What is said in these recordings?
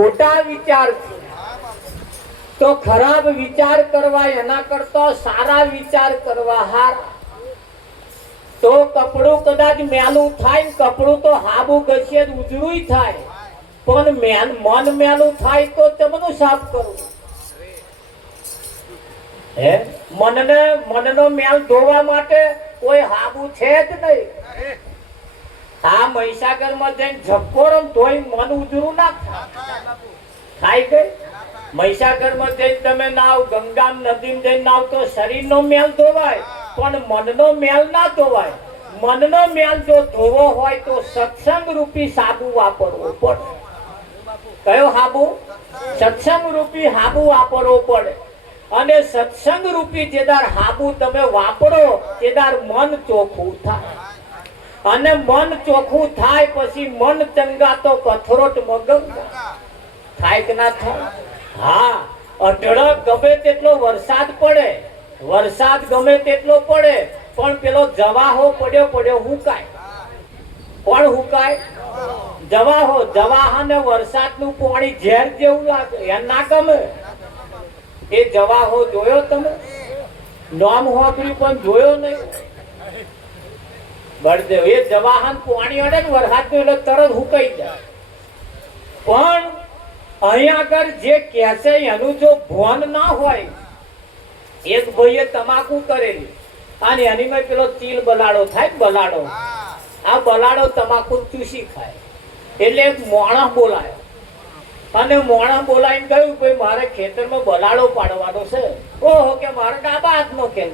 ખોટા વિચાર છે તો ખરાબ વિચાર કરવા એના કરતા સારા વિચાર કરવા હારા. તો કપડું કદાચ મેલું થાય, કપડું તો હાબુ ઘસીએ ઉજળું થાય, પણ મન મેલું થાય તો તેમનું સાફ કરવું. હે મનનો મેલ ધોવા માટે કોઈ હાબુ છે જ નહીં. આ મહીસાગર માં જઈને ઝપકોરમ ધોઈ મન ઉજળું ના થાય ગઈ. મહીસાગર માં જઈને તમે નાવ, ગંગા નદી જઈને નાવ તો શરીરનો મેલ ધોવાય, પણ મનનો મેલ ના ધોવાય. મનનો મેલ જો ધોવો હોય તો સત્સંગ રૂપી સાબુ વાપરવો પડે. કયો હાબુ? સત્સંગ રૂપી હાબુ વાપરવો પડે. અને સત્સંગ રૂપી જેદાર હાબુ તમે વાપરો તેદાર મન ચોખ્ખું થાય. અને મન ચોખ્ખું થાય પછી મન ચંગા તો કથરોટ મગમ થાય કે ના થાય? હા, અઢળક ગમે તેટલો વરસાદ પડે, વરસાદ ગમે તેટલો પડે, પણ પેલો જવાહો પડ્યો હુકાય. કોણ હુકાય? જવાહો. જવાહા ને વરસાદનું પાણી ઝેર જેવું લાગે, એમ ના ગમે. એ જવાહો જોયો તમે? નામ હોપરી પણ જોયો નહીં. બળદેવ એ જવાહન પાણી અડે ને વરસાદ એટલે તરત હુકાઈ જાય. પણ અહીંયા આગળ જે કહે છે એનું જો ભોન ના હોય, એક ભાઈએ તમાકુ કરેલી અને એની માં પેલો ચીલ બલાડો થાય, બલાડો. આ બલાડો તમાકુ ચૂસી ખાય એટલે એક મોણા બોલાયો અને મોણા બોલાવીને કહ્યું ભાઈ મારે ખેતરમાં બલાડો પાડવાનો છે. ઓહો કે મારે ડાબા હાથનો ખેલ.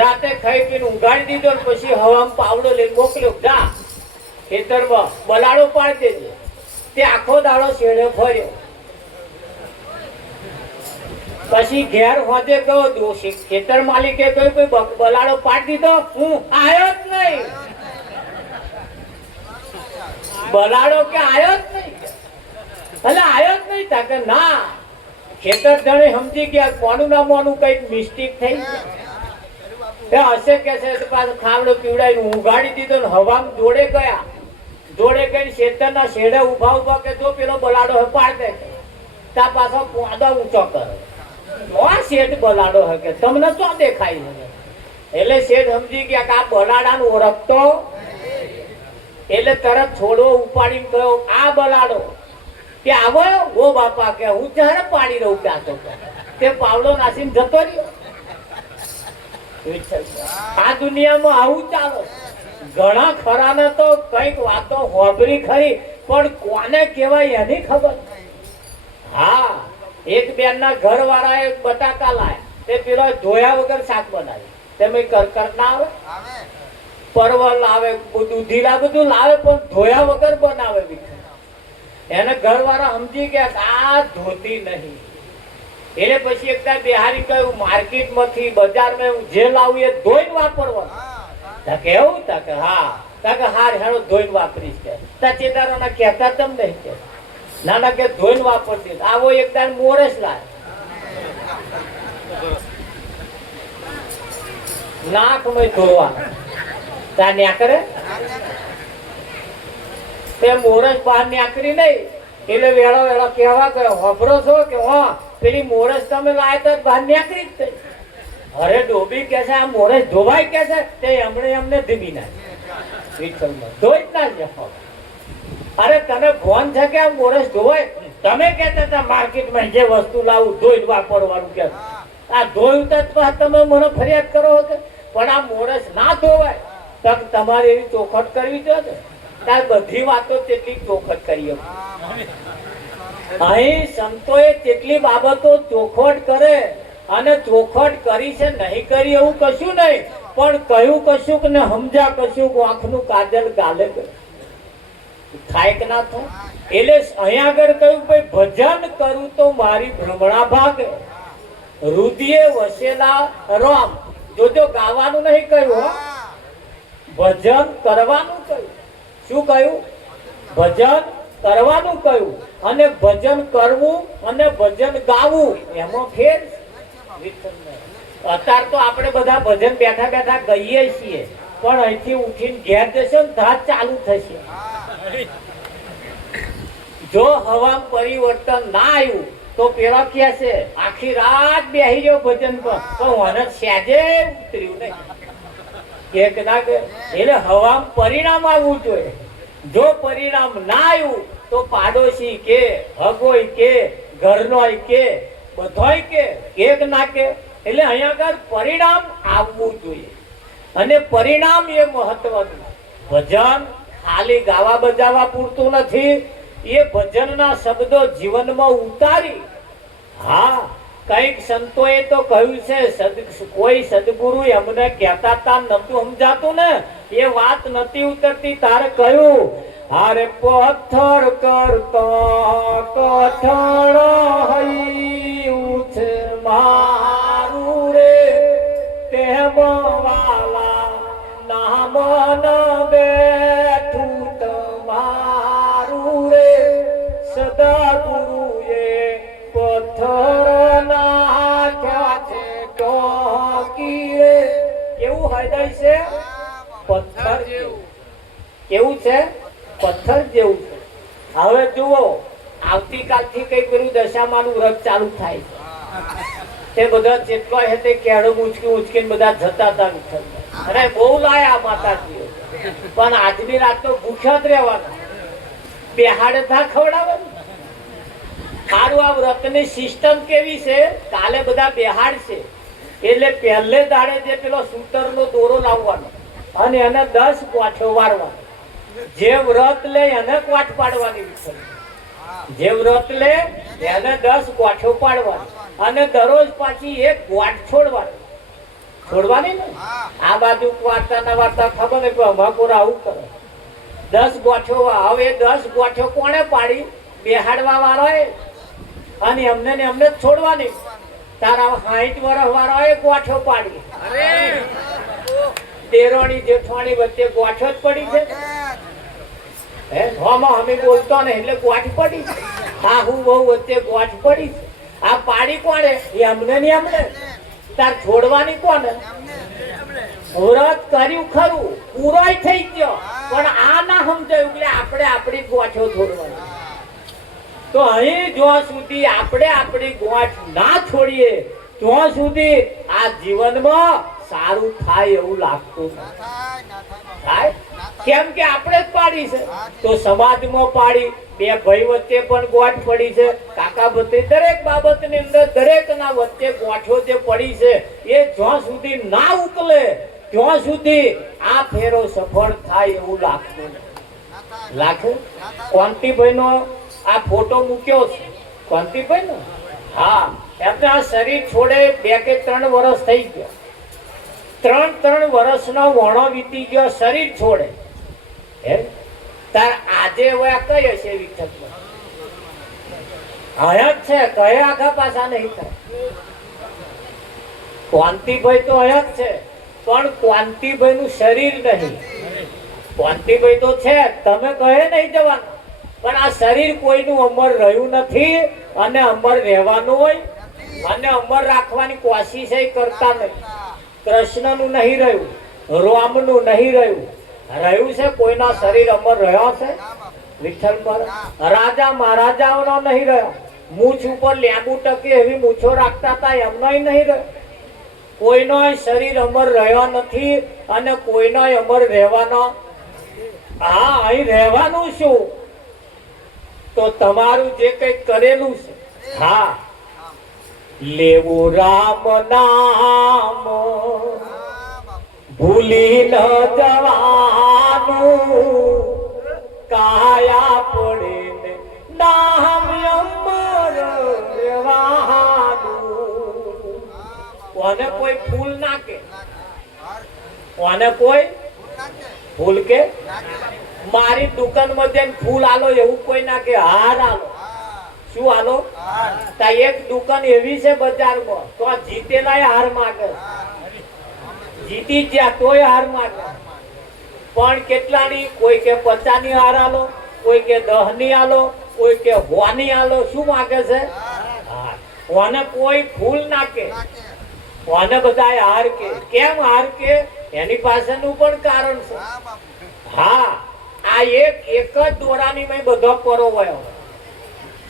રાતે ખાઈ પીને ઉગાડી દીધો ને પછી હવામાં પાવડો લઈને મોકલ્યો, જા ખેતરમાં બલાડો પાડી દેજે. તે આખો દાડો શેડે ફર્યો. પછી ઘેર હોજે ગયો, દોષી ખેતર માલિકે કહ્યું બલાડો પાડી દીધો, હું આવ્યો જ નહીં. બલાડો કે આવ્યો જ નહીં, એટલે આવ્યો જ નહીં. તા કે ના, ખેતર જણે સમજી ગયા કોનું ના મોનું કઈક મિસ્ટેક થઈ હશે કે છે. પાછો ખાવડો પીવડાવીને ઉગાડી દીધો ને હવામાં જોડે ગયા. જોડે ગઈ ખેતરના શેડે ઉભા કે જો પેલો બલાડો પાડ દે. તા પાછો પોદો ઊંચો કરે. શેઠ બલાડો હે કે તમને તો દેખાય છે. એટલે શેઠ સમજી ગયા કે આ બલાડાનું ઓળખતો, એટલે તરત છોડવો ઉપાડીને કહ્યો આ બલાડો કે આવો ઓ બાપા કે હું ચારે પાડી રહું પ્યાતો. તે પાવડો નાસીને જતો રહ્યો. આ દુનિયામાં આવું ચાલે. ઘણા ખરાને તો કઈક વાતો હોબરી ખરી, પણ કોને કહેવાય એની ખબર. હા, એક બેન ના ઘર વાળા એક બટાકા લાય, તે પેલો ધોયા વગર શાક બનાવે. તમે કરકર ના આવે, પરવળ લાવે, દૂધીલા બધું લાવે, પણ ધોયા વગર બનાવે. એને ઘર વાળા સમજી ગયા આ ધોતી નહીં. એટલે પછી એકદમ બિહારી કહ્યું માર્કેટ માંથી બજારમાં જે લાવું એ ધોઈને વાપરવાનું. એવું તક હા, તક હાર હેડો ધોઈને વાપરીશ કે ચેતારોના કહેતા તમ નહીં કે નાના કે ધોઈને વાપરતી. આવો એકદમ મોરસ લાય, નાક માં ધોવા ત્યાં ન્યાકરે. તે મોરસ બહાર ન્યાકરી નહીં એટલે વેળા વેળા કહેવા ગયો હોભરો છો કે હા પેલી મોરસ તમે લાય તો બહાર ન્યાકરી જ થઈ. અરે ડોબી કે છે આ મોરસ ધોવાય કે છે, તે એમને ધીમી નાખી ધોઈ જ ના જતો. અરે તને ફોન છે કે આ મોરસ ધોવાય? તમે કહેતા હતા માર્કેટમાં જે વસ્તુ લાવું ધોઈ વાપરવાનું કે આ ધોયું તો તમે મને ફરિયાદ કરો કે પણ આ મોરસ ના ધોવાય તો તમારે એવી ચોખટ કરવી જોઈએ. તાર બધી વાતો તેટલી ચોખટ કરી. અહીં સંતોએ તેટલી બાબતો ચોખવટ કરે અને ચોખવટ કરી છે, નહીં કરી એવું કશું નહીં, પણ કયું કશું ને સમજ્યા કશું આંખનું કાજલ ગાલે થાય કે ના થાય. એટલે અહીંયા આગળ કહ્યું ભાઈ ભજન કરું તો મારી ભ્રમણા ભાગે, રુધિએ વસેલા રામ. જોજો ગાવાનું નહીં કહ્યું, ભજન કરવાનું કહ્યું. શું કહ્યું? ભજન કરવાનું કહ્યું. અને ભજન કરવું અને ભજન ગાવું એમાં ફેર. અત્યારે તો આપણે બધા ભજન બેઠા બેઠા ગઈએ છીએ, પણ અહીંથી ઉઠીને ઘેર જશો ને ધાત ચાલુ થશે. જો હવામાં પરિવર્તન ના આવ્યું તો પેલા કહે છે આખી રાત બેહી રહ્યો ભજન પર તો મને સહેજે ઉતર્યું નહીં એક ના કે એટલે હવામાં પરિણામ આવવું જોઈએ. જો પરિણામ ના આવ્યું તો પાડોશી કે હગોય કે ઘરનોય કે બધોય કે એક ના કે એટલે અહીંયા આગળ પરિણામ આવવું જોઈએ અને પરિણામ એ મહત્વનું. ભજન ખાલી ગાવા બજાવવા પૂરતું નથી, એ ભજનના શબ્દો જીવનમાં ઉતારી. હા, કઈક સંતોએ તો કહ્યું છે કોઈ સદગુરુ અમને કહેતા તા નતું સમજાતું ને એ વાત નથી ઉતરતી તારે કહ્યું અરે પથ્થર કરતો કઠણ હૈયું છે મારું રે તેમ વાલા નામ ન બેઠું તમારું રે સદા ગુરુએ પથ્થર નાખ્યા છે ટોકી રે. કેવું હૃદય છે? પથ્થર જેવું. કેવું છે? પથ્થર જેવું છે. હવે જુઓ, આવતીકાલથી કઈ પેલું દશામાનું વ્રત ચાલુ થાય છે. તે બધા જેટલો હે તે કેળો ઉચકીને બધા જતા હતા વિઠ્ઠલ. અરે બહુ લાયા માતાજીઓ, પણ આજની રાત તો ભૂખ્યા જ રહેવાના. બેહાડે થા ખવડાવવાનું. સારું, આ વ્રતની સિસ્ટમ કેવી છે? કાલે બધા બેહાડ છે એટલે પહેલે દાડે જે પેલો સૂતરનો દોરો લાવવાનો અને એને 10 કોઠો વાળવાનો. જે વ્રત લે એને કોઠ પાડવાની. જે વ્રત લે એને 10 કોઠો પાડવાની અને દરરોજ પાછી એક ગોઠ છોડવાની ને. આ બાજુ વાર્તા ના વાર્તા ખબર ને અમાકોર આવું કરે 10 ગોઠો. હવે 10 ગોઠો કોણે પાડી? બેહાડવા વાળો અને એમને ને એમને જ છોડવાની. તારા 60 વર્ષ વાળો એ ગોઠો પાડી. દેરોણી જેઠવાણી વચ્ચે ગોઠો જ પડી છે. અમે બોલતો ને એટલે ગોઠ પડી છે. હાહુ બહુ વચ્ચે ગોઠ પડી છે. આ પાડી કોને? એમને ને એમને. તાર છોડવાની કોને? વ્રત કર્યું ખરું, પૂરોય થઈ ગયો, પણ આ ના સમજાયું એટલે આપણે આપણી ગોઠો છોડવાની. તો અહીં જ્યાં સુધી આપણે આપણી ગોઠ ના છોડીએ ત્યાં સુધી આ જીવનમાં સારું થાય એવું લાગતું થાય. કેમ કે આપણે જ પાડી છે. તો સમાજમાં પાડી, બે ભાઈ વચ્ચે પણ ગોઠ પડી છે, કાકા ભત્રી દરેક બાબતની અંદર દરેકના વચ્ચે ગોઠો જે પડી છે એ જ્યાં સુધી ના ઉકલે ત્યાં સુધી આ ફેરો સફળ થાય એવું લાગતું લાગે. કોંતીભાઈ નો આ ફોટો મૂક્યો છે કોંતીભાઈ નો. હા, એમને આ શરીર છોડે 2 કે 3 વર્ષ થઈ ગયા. 3 વર્ષનો વણો વીતી ગયો, શરીર છોડે. તાર આજે હવે કઈ હશે વિઠ્ઠલ? હયાત છે, કયા આખા પાછા નહીં થાય. કોંતીભાઈ તો હયાત છે, પણ કોંતીભાઈ નું શરીર નહીં. કોંતીભાઈ તો છે, તમે કહે નહીં જવાનું, પણ આ શરીર કોઈનું અમર રહ્યું નથી અને અમર રહેવાનું હોય અને અમર રાખવાની કોશિશ કરતા નહીં. કૃષ્ણનું નહીં રહ્યું, રામનું નહીં રહ્યું. રહ્યું છે કોઈના શરીર અમર રહ્યો છે? વિઠ્ઠલ પર રાજા મહારાજાઓનો નહીં રહ્યો. મૂછ ઉપર લેબુ ટકે એવી મૂછો રાખતા હતા, એમનો નહીં રહ્યો. કોઈનો શરીર અમર રહ્યો નથી અને કોઈનો અમર રહેવાનો. હા, અહીં રહેવાનું શું? તો તમારું જે કઈ કરેલું છે, હા, લેવું રામ નામ ભૂલી ન જવાનું, કાયા પડે ને નામ અમર રહેવાનું. કોને કોઈ ફૂલ નાખે? કોને કોઈ ફૂલ કે? મારી દુકાનમાં જેમ ફૂલ આલો એવું કોઈ નાખે? હાર આલો. શું આલો? તા એક દુકાન એવી છે બજારમાં તો જીતેલા હાર માગે, જીતી ગયા તોય હાર માગે. પણ કેટલાની? કોઈ કે 50 ની હાર આલો, કોઈ કે 10 ની આલો, કોઈ કે 100 ની આલો. શું માગે છે? હાર. કોને કોઈ ફૂલ નાખે, કોને બધા હાર કે. કેમ હાર કે? એની પાછળનું પણ કારણ છે. હા, આ એક જ દોરાની મેં બધો પરોવાયો.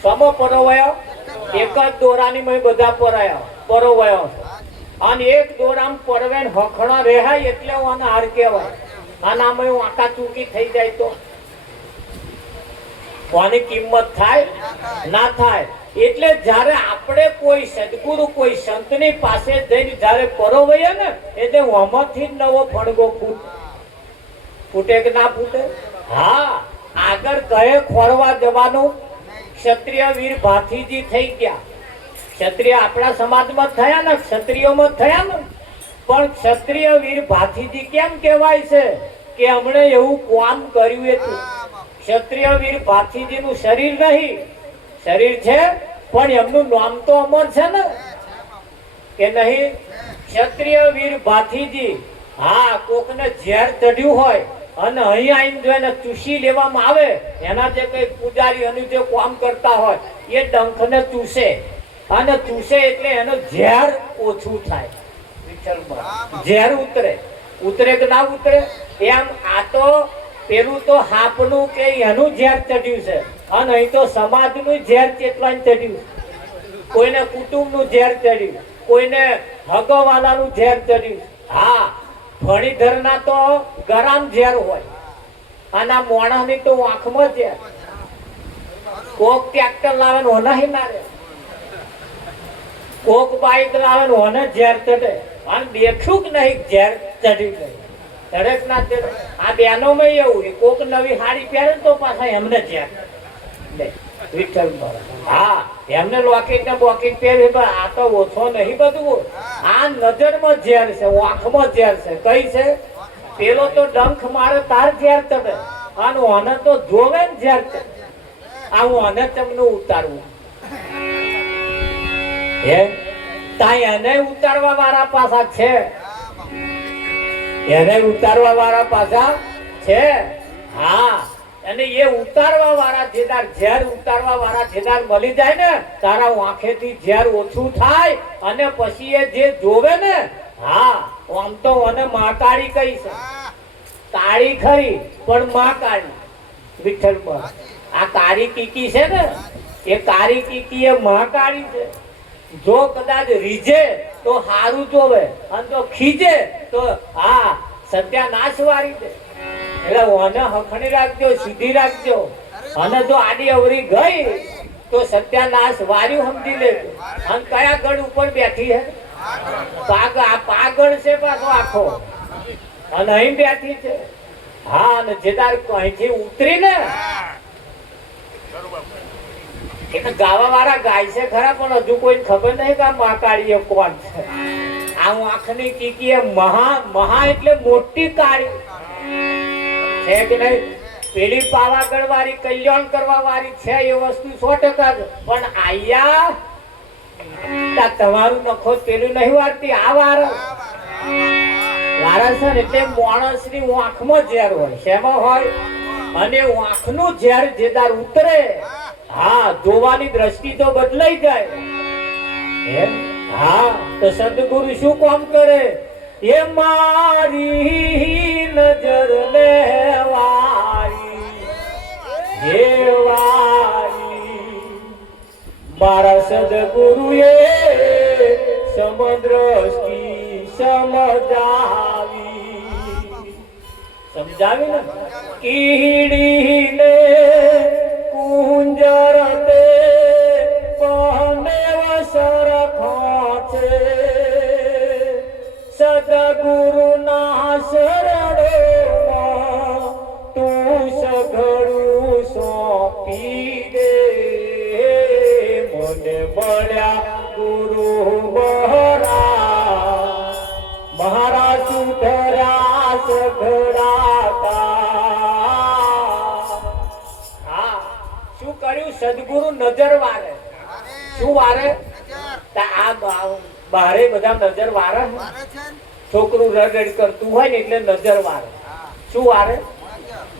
સમો પરોવાયો એક જ દોરાની મેં બધા પરોવાયો અને એક દોરામ પરવે હખણા રેહાય એટલે આને હાર કહેવાય. આના મેં વાંકા ચૂકી થઈ જાય તો કોની કિંમત થાય ના થાય. એટલે જ્યારે આપણે કોઈ સદગુરુ કોઈ સંતની પાસે જઈને જ્યારે પરોવાઈએ ને એટલે આમાંથી જ નવો ફણગો ફૂટે કે ના ફૂટે. હા, આગળ કહે ખોરવા જવાનું. ક્ષત્રિય વીર ભાથીજી થઈ ગયા. ક્ષત્રિય આપણા સમાજમાં થયા ને, ક્ષત્રિયોમાં થયા ને, પણ ક્ષત્રિય વીર ભાથીજી કેમ કહેવાય છે કે હમણે એવું કામ કર્યું હતું. ક્ષત્રિય વીર ભાથીજી નું શરીર નહીં, શરીર છે પણ એમનું નામ તો અમર છે ને કે નહીં. ક્ષત્રિય વીર ભાથીજી, હા, કોકને ઝેર ચડ્યું હોય અને અહીં આવીને જો એને ચૂસી લેવામાં આવે, એના જે કઈ પૂજારી અને જે કામ કરતા હોય એ ડંખને ચૂસે અને ચૂસે એટલે એનું ઝેર ઓછું થાય. ઝેર ઉતરે કે ના ઉતરે એમ આ તો પેલું તો હાપનું કે એનું ઝેર ચડ્યું છે અને અહીં તો સમાજનું ઝેર ચેતવાન ચડ્યું. કોઈને કુટુંબનું ઝેર ચડ્યું, કોઈને હગવાલાનું ઝેર ચડ્યું. હા, ફણીધરના તો ગરમ ઝેર હોય અને આ મોણાની તો આંખમાં ઝેર. કોક ટ્રેક્ટર લાવે ને ઓનાહી મારે, કોક બાઈક લાવે ને ઓને ઝેર ચડે અને દેખ્યું કે નહીં ઝેર ચડી ગઈ. દરેક ના ચડે. આ બહેનોમાં એવું, કોક નવી સાડી પહેરે તો પાછા એમને ઝેર. હા, એમને લોકેટ ને બોકેટ પહેરે, આ તો ઓછો નહીં બધું. આ નજરમાં ઝેર છે, આંખમાં ઝેર છે. કઈ છે? પેલો તો ડંખ મારે તાર ઝેર ચડે અને ઓને તો જોવે ને ઝેર ચડે. આ ઓને તમને ઉતારવું હે તાઈ એને ઉતારવા વાળા પાછા છે, એને ઉતારવા વાળા પાછા છે. હા, અને એ ઉતારવા વાળા જેદાર ઝેર ઉતારવા વાળા જેદાર મળી જાય ને તારા આંખેથી ઝેર ઓછું થાય અને પછી એ જે જોવે ને, હા, આમ તો મને મહાકાળી કહી છે. કાળી ખરી પણ મહાકાળી. વિઠ્ઠલ પર આ કાળી કીકી છે ને, એ કાળી કીકી એ મહાકાળી છે. જો કદાચ રીજે તો હારું જોવે અને તો ખીજે તો હા સત્યાનાશ વાળી દે. એટલે ઓને હખણી રાખજો, સીધી રાખજો. અને જો આડી અવરી ગઈ તો સત્યાનાશ વાર્યું સમજી લેજો. અને કયા ગઢ ઉપર બેઠી હે? પાગળ છે પાછો આખો અને અહીં બેઠી છે. હા, અને જેદાર અહીંથી ઉતરી ને ગાવા વાળા ગાય છે ખરા, પણ હજુ કોઈ ખબર નહીં કે આ મહાકાળી કોણ છે. આ આંખની કીકી મહા એટલે મોટી કાળી છે કે નહીં. પેલી પાવાગઢ વાળી કલ્યાણ કરવા વાળી છે એ વસ્તુ 100% છે. પણ આયા તમારું નખો પેલું નહીં વાળતી, આ વારસ છે ને એટલે માણસની આંખમાં ઝેર હોય. શેમાં હોય? અને આંખનું ઝેર જેદાર ઉતરે, હા, જોવાની દ્રષ્ટિ તો બદલાઈ જાય. હા, તો સદગુરુ શું કામ કરે? એ મારી નજર લેવારી મારા સદગુરુએ સમદ્રષ્ટિ સમજાવી ને. કીડીને કુંજર તે પહને વસરખો છે, સદગુરુ ના શરણોમાં તું સઘળું સોંપી દે. મને મળ્યા ગુરુ મહારાજ સુધર્યા સઘળાતા. શું કર્યું? સદગુરુ નજર વારે. શું વારે? આ બારે બધા નજર વારે. છોકરું રડ કરતું હોય ને એટલે નજર વારે. શું વારે?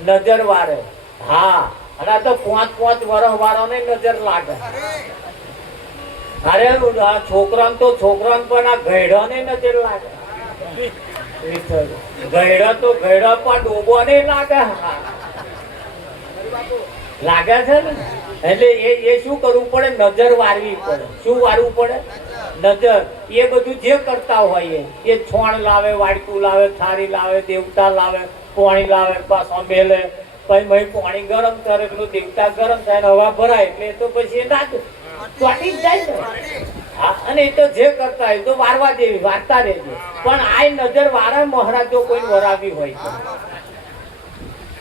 નજર વારે. હા, અને આ તો 5 વર્ષ વાળો ને નજર લાગે. અરે છોકરાને તો છોકરાને પણ આ ગયડા ને નજર લાગે. ગયડા તો ગયડા પણ ડોબો ને લાગે. લાગે છે ને એટલે એ શું કરવું પડે? નજર વારવી પડે. શું વારવું પડે? નજર. એ બધું જે કરતા હોય એ છોણ લાવે, વાડકું લાવે, થાળી લાવે, દેવતા લાવે, પાણી લાવે, પાછો મેલે, પછી પાણી ગરમ કરે, પેલું દેવતા ગરમ થાય ને હવા ભરાય એટલે તો પછી એ ના ચોટી જ જાય ને. હા, અને એ તો જે કરતા હોય તો વારવા દેવી, વારતા રહેજો. પણ આ નજર વારા મહારાજો કોઈ વરાવી હોય તો.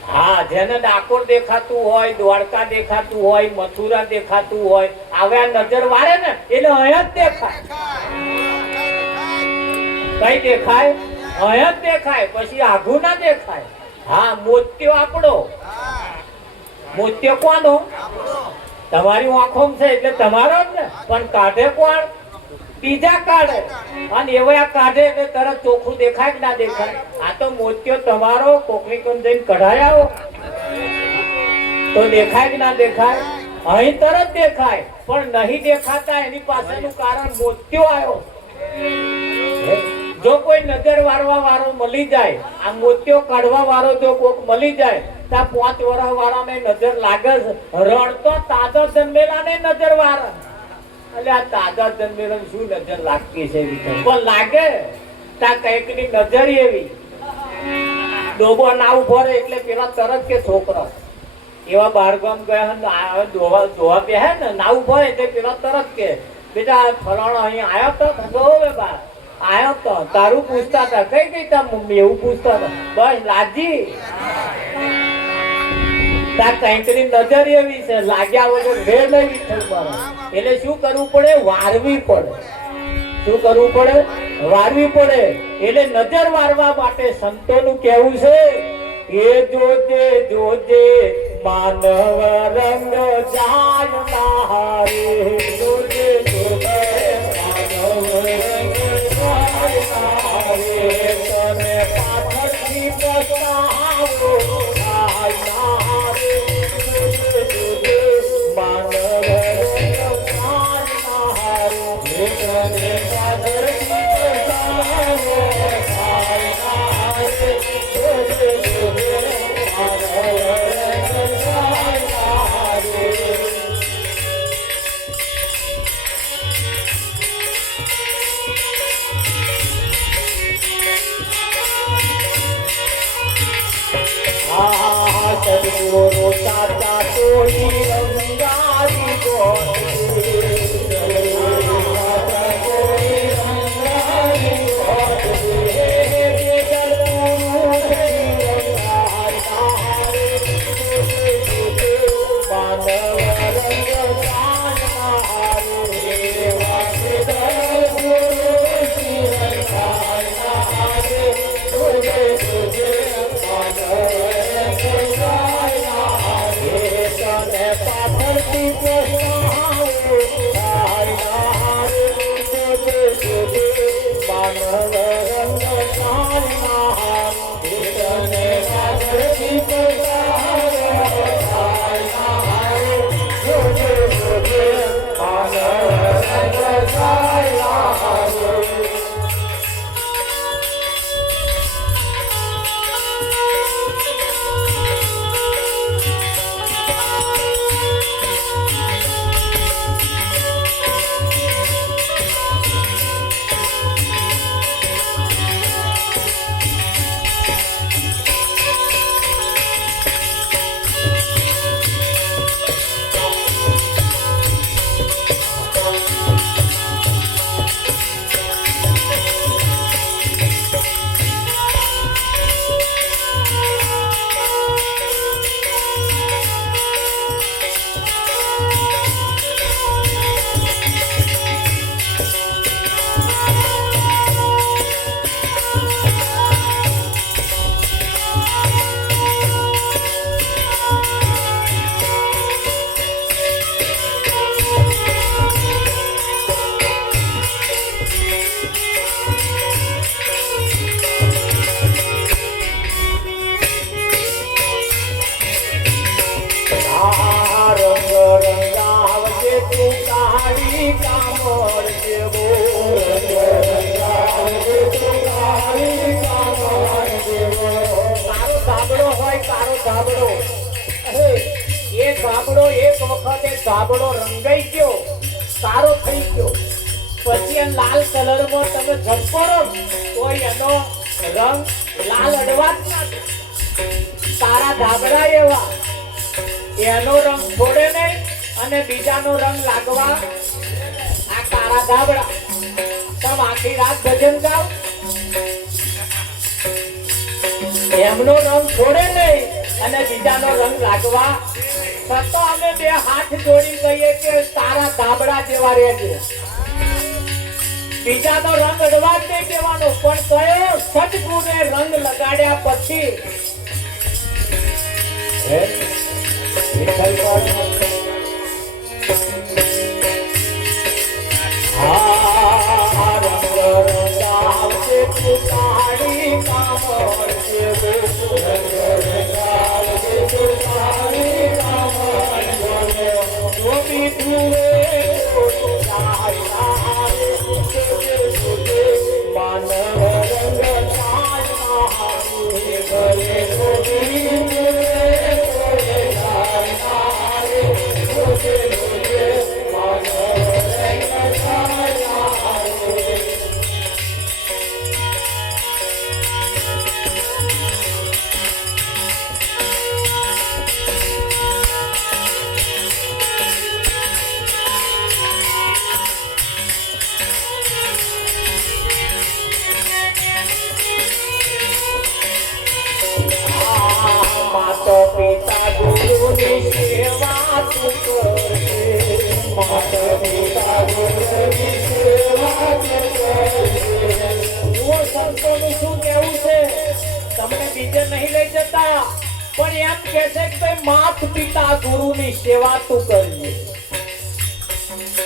હા, જેને ડાકોર દેખાતું હોય, દ્વારકા દેખાતું હોય, મથુરા દેખાતું હોય, આવે આ નજર વારે ને એટલે અહીંયા જ દેખાય. કઈ દેખાય? અહીંયા જ દેખાય, પછી આઘું ના દેખાય. હા, મોત્યો આપણો. મોત્યો કોનો? તમારી આંખોમાં છે એટલે તમારો જ ને. પણ કાઢે કોણ? બીજા કાઢે. અને એવા કાઢે એટલે તરત ચોખ્ખું દેખાય કે ના દેખાય? આ તો મોત્યો તમારો કોકની કોણ જઈને કઢાય આવો તો દેખાય કે ના દેખાય? અહીં તરત દેખાય. પણ નહીં દેખાતા એની પાછળનું કારણ મોત્યો આવ્યો. જો કોઈ નજર વારવા વાળો મળી જાય, આ મોત્યો કાઢવા વાળો જો કોક મળી જાય, તા 5 વર્ષ વાળાને નજર લાગે છે. રણતો તાજો જન્મેલાને નજર વારે. એટલે આ તાજા જન્મેલા શું નજર લાગતી છે? પણ લાગે તા કઈક ની નજર એવી. ડોબો ના ઉભો રહે એટલે પેલા તરત કે છોકરો એવા બારગામ ગયા ધોવા બે ને ના ઉભો રહે એટલે પેલા તરત કે બેટા ફલાણો અહીં આવ્યો તો બા આવ્યો તો તારું પૂછતા હતા. કઈ કઈ તા મમ્મી એવું પૂછતા હતા. બસ લાજી તાર કઈકની નજર એવી છે, લાગ્યા વગર ભેર નહીં વિઠ્ઠલ. એટલે શું કરવું પડે? વારવી પડે. શું કરવું પડે? વારવી પડે. એટલે નજર વારવા માટે સંતોનું કહેવું છે એ જોજે જોજે માનવ રંગ જાય નારે. જોજે જોજે માનવ રંગ જાય નારે. તને પાછળથી પસ્તાવો થાય નારે. માનવ રંગ જાય નારે. તને પાછળથી પસ્તાવો થાય નારે. સદગુરુ સાચા કોઈ રંગારી વખતે ધાબળો રંગાઈ ગયો, સારો થઈ ગયો, પછી એ લાલ કલરમાં તમે ઝપકોરો તો એનો રંગ લાલ અડવા જ ના દે. તારા ધાબળા એવા એનો રંગ છોડે નહીં અને બીજાનો રંગ લાગવા આ તારા ધાબળા. તમે આખી રાત ભજન ગાવ, એમનો રંગ છોડે નહીં અને બીજાનો રંગ લાગવા છતાં અમે બે હાથ જોડી કહીએ કે તારા ધાબળા જેવા રહેજે. બીજાનો રંગ અડવા જ નહીં દેવાનો, પણ કયો સદગુરુને રંગ લગાડ્યા પછી પિતા ગુરુની સેવા તું કરજે, માતા પિતા ગુરુની સેવા તું કરજે. જુઓ સંતોનું શું કહેવું છે, તમને બીજે નહીં લઈ જતા, પણ એમ કહે છે કે ભાઈ માત પિતા ગુરુની સેવા તું કરજે.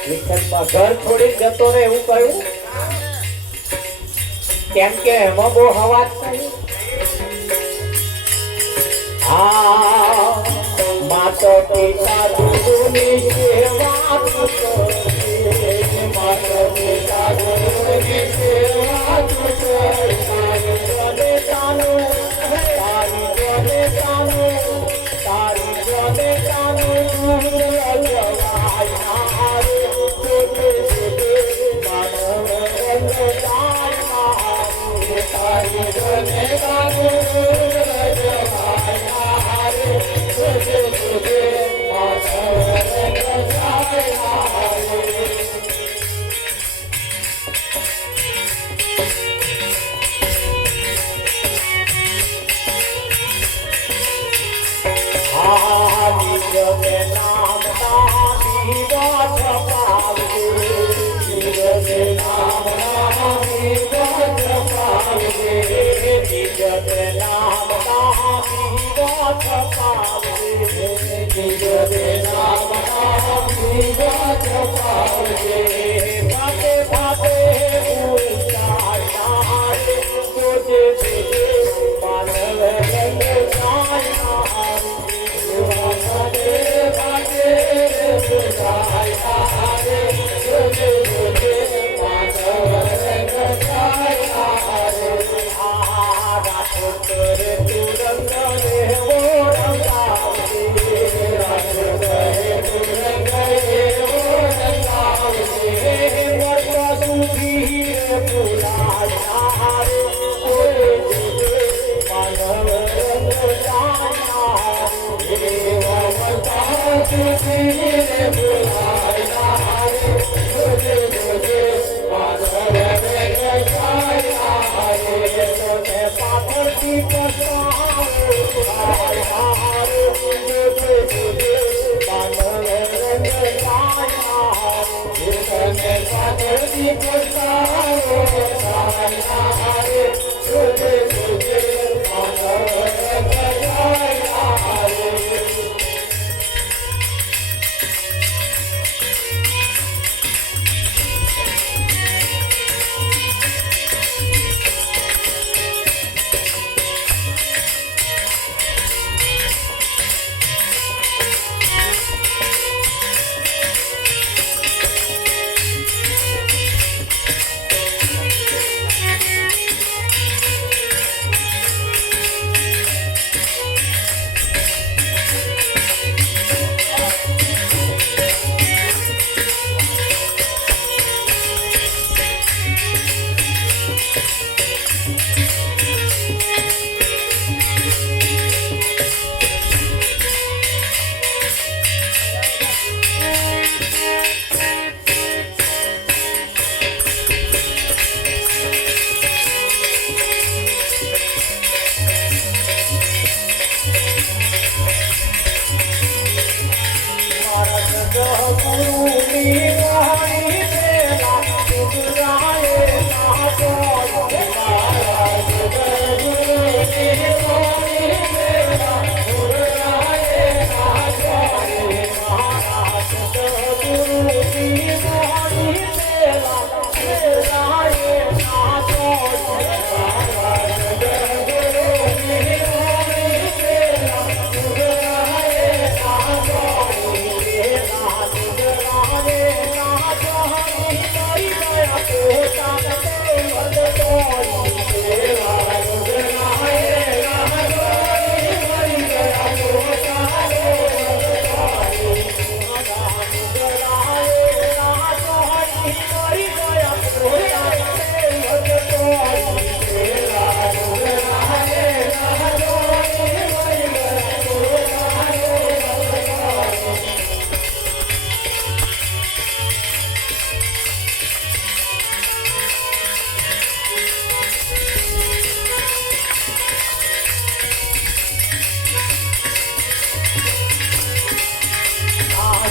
વિઠ્ઠલમાં ઘર છોડી જતો રહે એવું કહ્યું, કેમ કે એમાં બહુ અવાજ થયું. માતા પિતા ગુરુની સેવા તું કરજે, માતા પિતા ગુરુની સેવા તું કરજે. તારી જોડે તાનું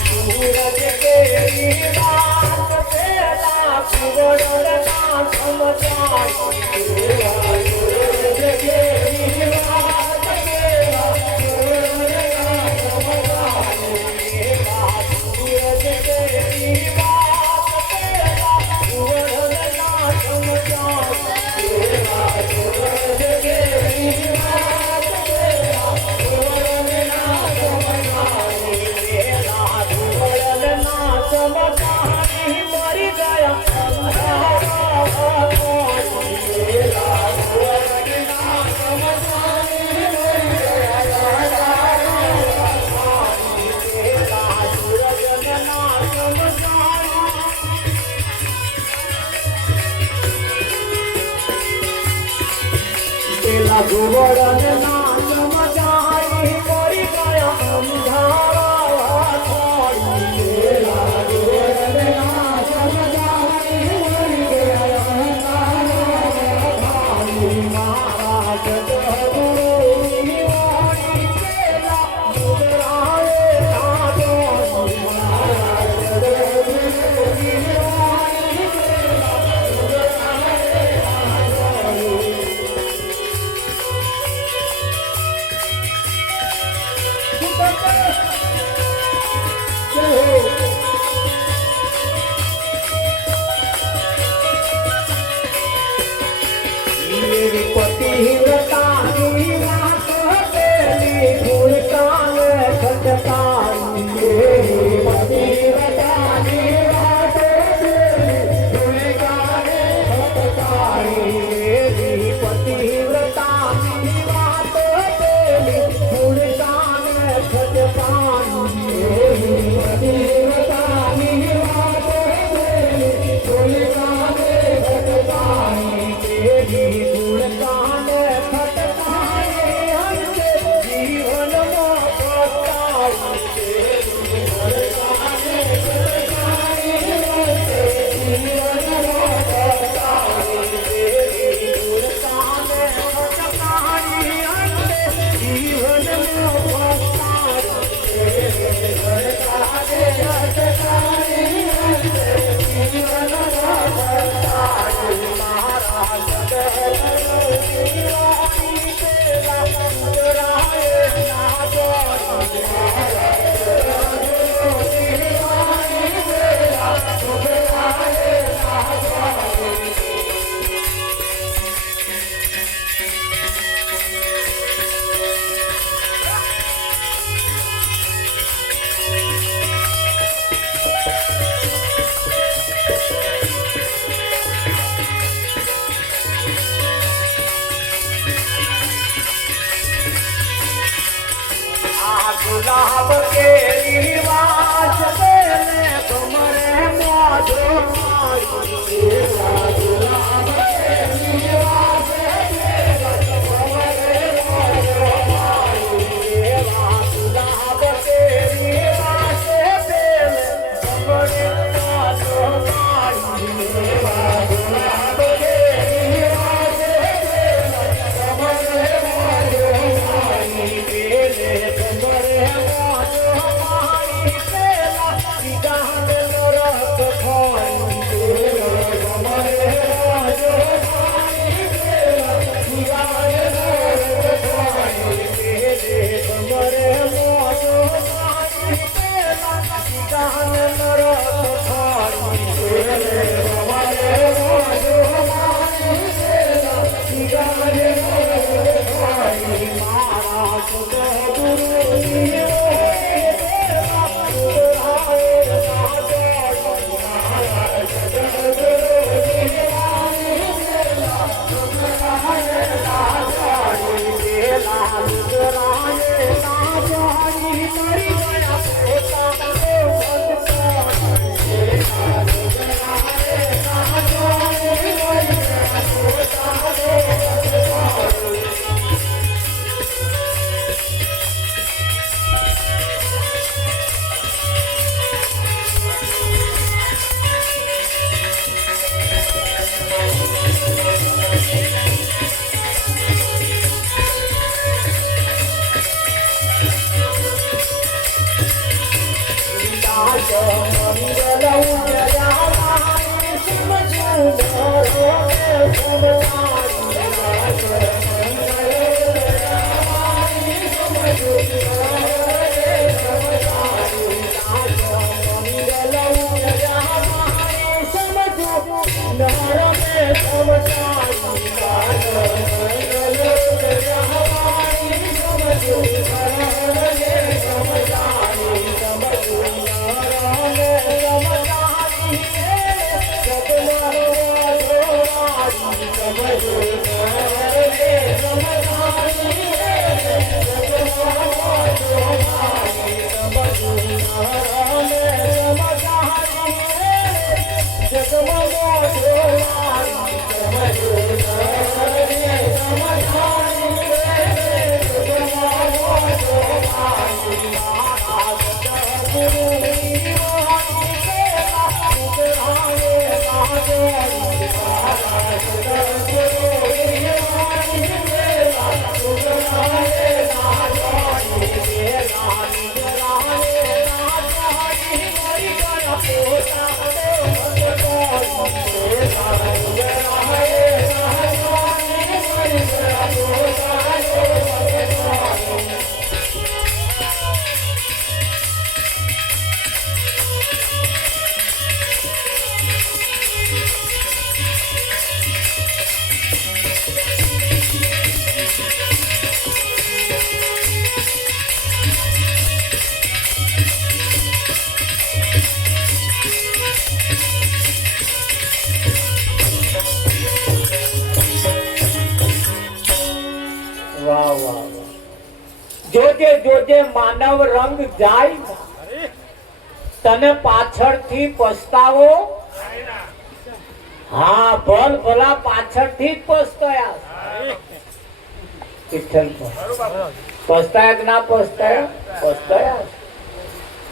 સૂરજ કેરી વાત પેલા કુંવરના સમજાય સૂરજ કેરી વાત પેલા કુંવરના સમજાય સૂરજ કેરી વાત પેલા કુંવરના સમજાય સૂરજ કેરી વાત પેલા કુંવરના સમજાય મરી ગયા ગુવળન ના સમજાય મરી ગયા અંધારા પેલા ગુવળન ના સમજાય મરી ગયા અંધારા મારા જગદગુરુની વાણી પેલા મુદ્રાએ નાદો મારા જગદગુરુની વાણી પેલા મુદ્રાએ નાદો પતિવ્રતાની વાત પેલી ભૂલકાને ખટકાઈ પતિવ્રતાની વાત પેલી ભૂલકાને ખટકાઈ પતિવ્રતાની વાત પેલી ભૂલકાને ખટકાઈ પતિવ્રતાની વાત પેલી ભૂલકાને ખટકાઈ ભૂલકાને ખટકાઈ અંતે જીવનમાં પસ્તાઈ ભૂલકાને ખટકાઈ અંતે જીવનમાં પસ્તાઈ ભૂલકાને ખટકાઈ અંતે જીવનમાં પસ્તાઈ ભૂલકાને ખટકાઈ અંતે જીવનમાં પસ્તાઈ મારા ગુલાબ કેરી વાત પેલે કમરે મોઢો મારી ગુલાબ કેરી વાત પેલે કમરે મોઢો મારી ગુલાબ કેરી વાત પેલે કમરે મોઢો મારી ગુલાબ કેરી વાત પેલે કમરે મોઢો જોજે જોજે માનવ રંગ જાય તને પાછળથી પસ્તાવો હા ભલ ભલા પાછળથી જ પસ્તાયા પસ્તાયા કે ના પસ્તાયા પસ્તાયા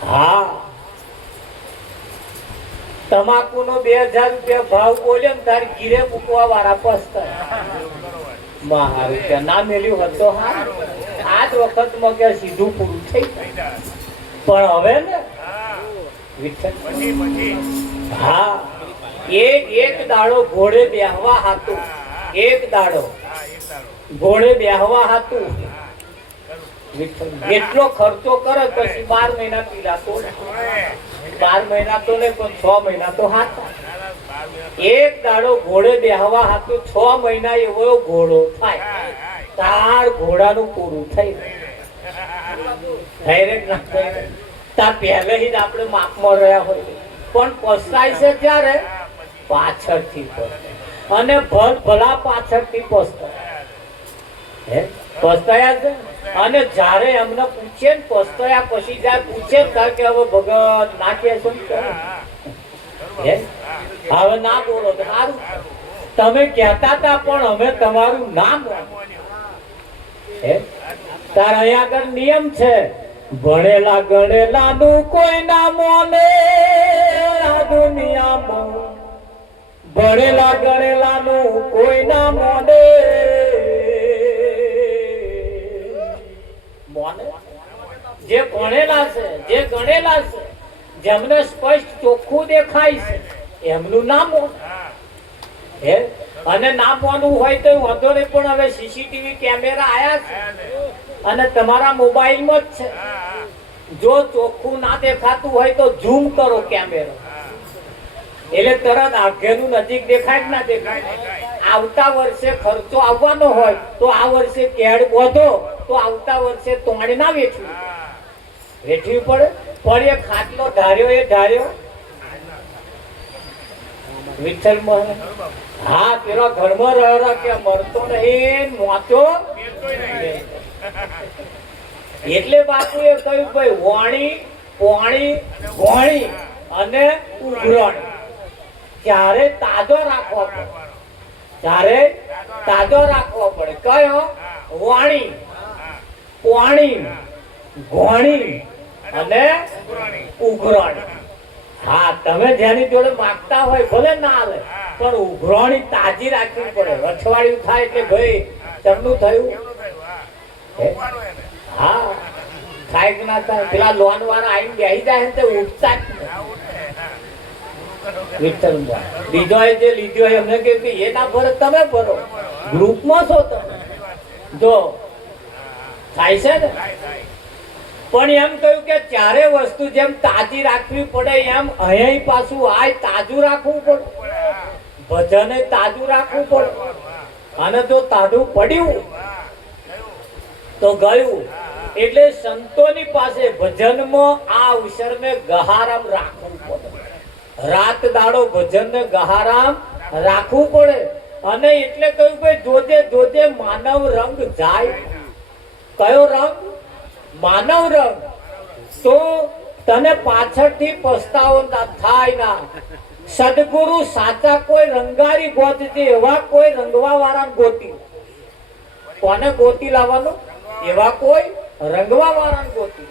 હા તમાકુ નો 2000 રૂપિયા ભાવ બોલ્યો ને તારી ઘીરે મૂકવા વાળા પસ્તાયા મારું કે ના મેલ્યું હતો હા આજ વખત માં કે સીધું પૂરું થઈ પણ હવે ને હા એક દાડો ઘોડે બેહવા હતું એક દાડો ઘોડે બેહવા હતું એટલો ખર્ચો કરે પછી 12 મહિના પીલા તો 12 મહિના તો ને પણ 6 મહિના તો હાથા એક દાડો ઘોડે બેહવા હતું 6 મહિના એવો ઘોડો થાય તાર ઘોડાનું પૂરું થઈ તાર પહેલે જ આપણે માપમાં રહ્યા હોય પણ પસ્તાય છે ત્યારે પાછળથી અને ભલા પાછળથી પસ્તાયા છે અને જ્યારે એમને પૂછે ને પસ્તાયા પછી જાય પૂછે કે હવે ભગત નાખે છે હવે ના બોલો સારું તમે કહેતા હતા પણ અમે તમારું નામ તાર અહીંયા આગળ નિયમ છે ભણેલા ગણેલા નું કોઈ ના મોને આ દુનિયામાં ભણેલા ગણેલા નું કોઈ ના મોને જે ભણેલા છે જે ગણેલા છે જેમને સ્પષ્ટ ચોખ્ખું દેખાય છે એમનું નામ હે અને નામવાનું હોય તો વાંધો નહીં પણ હવે સીસીટીવી કેમેરા આયા છે અને તમારા મોબાઈલમાં જ છે જો ચોખ્ખું ના દેખાતું હોય તો ઝૂમ કરો કેમેરો એટલે તરત આઘેનું નજીક દેખાય કે ના દેખાય આવતા વર્ષે ખર્ચો આવવાનો હોય તો આ વર્ષે કેડ બોધો તો આવતા વર્ષે તોડી ના વેચવી પડે પણ એ ખાટલો ધાર્યો એ ધાર્યો વિઠ્ઠલ મોહન હા પેલો ઘરમાં રહ્યો કે મરતો નહીં મોતો એટલે બાપુએ કહ્યું ભાઈ વાણી પોણી ગોણી અને ઉઘરણ ત્યારે તાજો રાખવો પડે ત્યારે તાજો રાખવો પડે કયો વાણી પોણી ગોણી અને ઉઘરણ હા તમે જેની જોડે માંગતા હોય ભલે ના હાલે પણ ઉઘરાણી તાજી રાખવી પડે અઠવાડિયું થાય એટલે ભાઈ તમને થયું હા થાય કે ના થાય? પેલા લોન વાળા આવીને બેસી જાય ને તે ઉઠતા જ નહીં. વિઠ્ઠલભાઈ બીજો જે લીધો હોય એમને કહ્યું કે એ ના ભરે તમે ભરો, ગ્રુપમાં છો તમે. જો થાય છે ને. પણ એમ કહ્યું કે ચારે વસ્તુ જેમ તાજી રાખવી પડે એમ અહીં પાછું આ તાજું રાખવું પડે, ભજને તાજું રાખવું પડે. અને જો તાજું પડ્યું તો ગયું. એટલે સંતોની પાસે ભજનમાં આ અવસરને ગહારામ રાખવું પડે. રાત દાડો ભજનને ગહારામ રાખવું પડે. અને એટલે કહ્યું ભાઈ જોજે જોજે માનવ રંગ જાય. કયો રંગ? માનવ રંગ. તો તને પાછળથી પસ્તાવો થાય ના. સદગુરુ સાચા કોઈ રંગારી ગોતજે, એવા કોઈ રંગવા વાળા ગોતી. કોને ગોતી લાવવાનું? એવા કોઈ રંગવા વાળા ગોતી.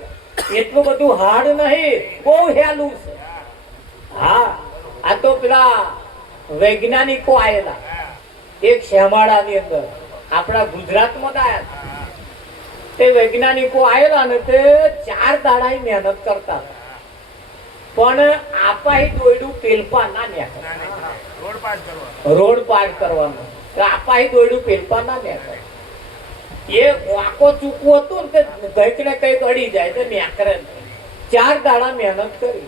એટલું બધું હાર્ડ નહીં, બહુ હેલું છે. હા, આ તો પેલા વૈજ્ઞાનિકો આયેલા એક શેમાળાની અંદર, આપણા ગુજરાતમાં આયા. તે વૈજ્ઞાનિકો આયેલા ને તે 4 દાડા મહેનત કરતા, પણ આપાહી દોયડું પેલપા ના ન્યા રોડ પાર કરવાનો. આપાહી દોયડું પેલપા ના ન્યા. એ વાકો ચૂકવું હતું ને કંઈક ને કંઈક અડી જાય તો ન્યાકરે. 4 દાડા મહેનત કરી.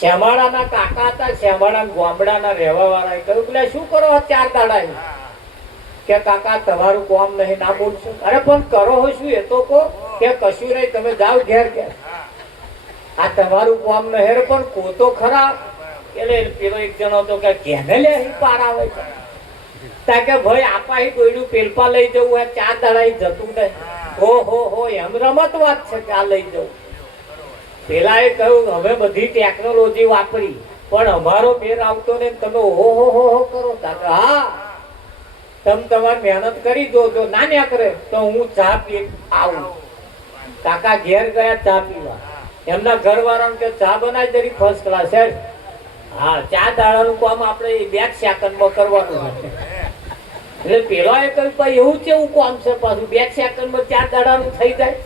શ્યામાળાના કાકા હતા, શ્યામાળા ગામડાના રહેવા વાળા કહ્યું કે શું કરો 4 દાડા? કે કાકા તમારું કામ નહીં, ના બોલશો. અરે પણ કરો હો શું એ તો કહો. કે કશું નહીં, તમે જાઓ ઘેર. કે આ તમારું કામ નહીં પણ કો તો ખરા. એટલે પેલો એક જણો હતો કે કેને લે પાર આવે છે. તા કે ભાઈ આપાહી દોયડું પેલપા લઈ જવું હોય 4 દાડા જતું નહીં. હો એમ રમત વાત છે કે આ લઈ જવું. પેલા એ કહ્યું હવે બધી ટેકનોલોજી વાપરી પણ અમારો મેર આવતો ને તમે હો કરો. હા, તમે તમારી મહેનત કરી દો. જો ના ન્યા કરે તો હું ચા પી આવું. કાકા ઘેર ગયા ચા પીવા. એમના ઘર વાળાને કે ચા બનાવી જરી ફર્સ્ટ ક્લાસ છે. હા, 4 દાડાનું કામ આપણે 2 સેકન્ડમાં કરવાનું છે. એટલે પેલા એ કહ્યું ભાઈ એવું કેવું કામ છે પાછું 2 સેકન્ડમાં 4 દાડાનું થઈ જાય?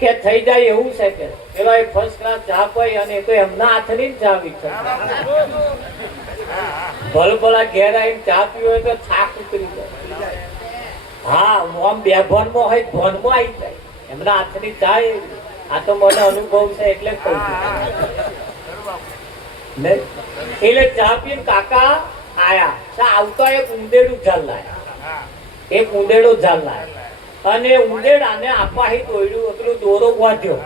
કે થઈ જાય એવું છે. કે પેલો એ ફર્સ્ટ ક્લાસ ચા પાઈ અને તો એમના હાથની ચા વિચાર. ભલભલા ઘેર આવીને ચા પીવો હોય તો થાક ઉતરી જાય. હા, આમ બેભાનમાં હોય ભનમાં આવી જાય. એમના હાથની ચા. આ તો મને અનુભવ છે એટલે કહું છું. એટલે ચા પીને કાકા આયા. આવતો એક ઉંદેડું ઝાલ લાયા. એક ઉંદેડો ઝાલ લાયા. અને ઉંદેડાને આપાહી દોયડું પેલું દોરો વાંધ્યો,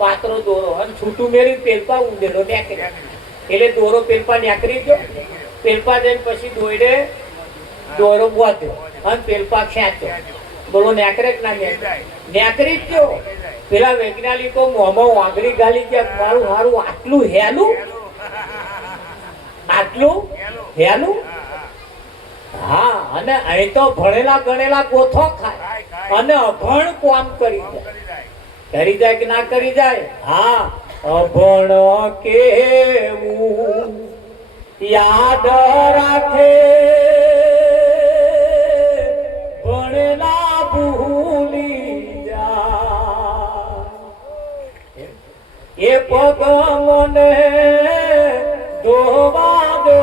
પાતળો દોરો, અને છૂટું મેળવી પેલપા ઉંદેડો નેકરી. એટલે દોરો પેલપા નેકરી ગયો. પેલપા જઈને પછી દોયડે દોરો વાંધ્યો અને પેલપા ખેંચ્યો. બોલો નેકરે કે ના નેકરી જ ગયો. પેલા વૈજ્ઞાનિકો મોંમાં વાંગડી ગાલી ગયા, મારું હારું આટલું હેલું, આટલું હેલું. હા, અને અહીં તો ભણેલા ગણેલા ગોથો ખાય અને અભણ કામ કરી જાય કે ના કરી જાય? હા, અભણ કેવું યાદ રાખે, ભણેલા ભૂલી જાય. એ પગ મને ધોવા દો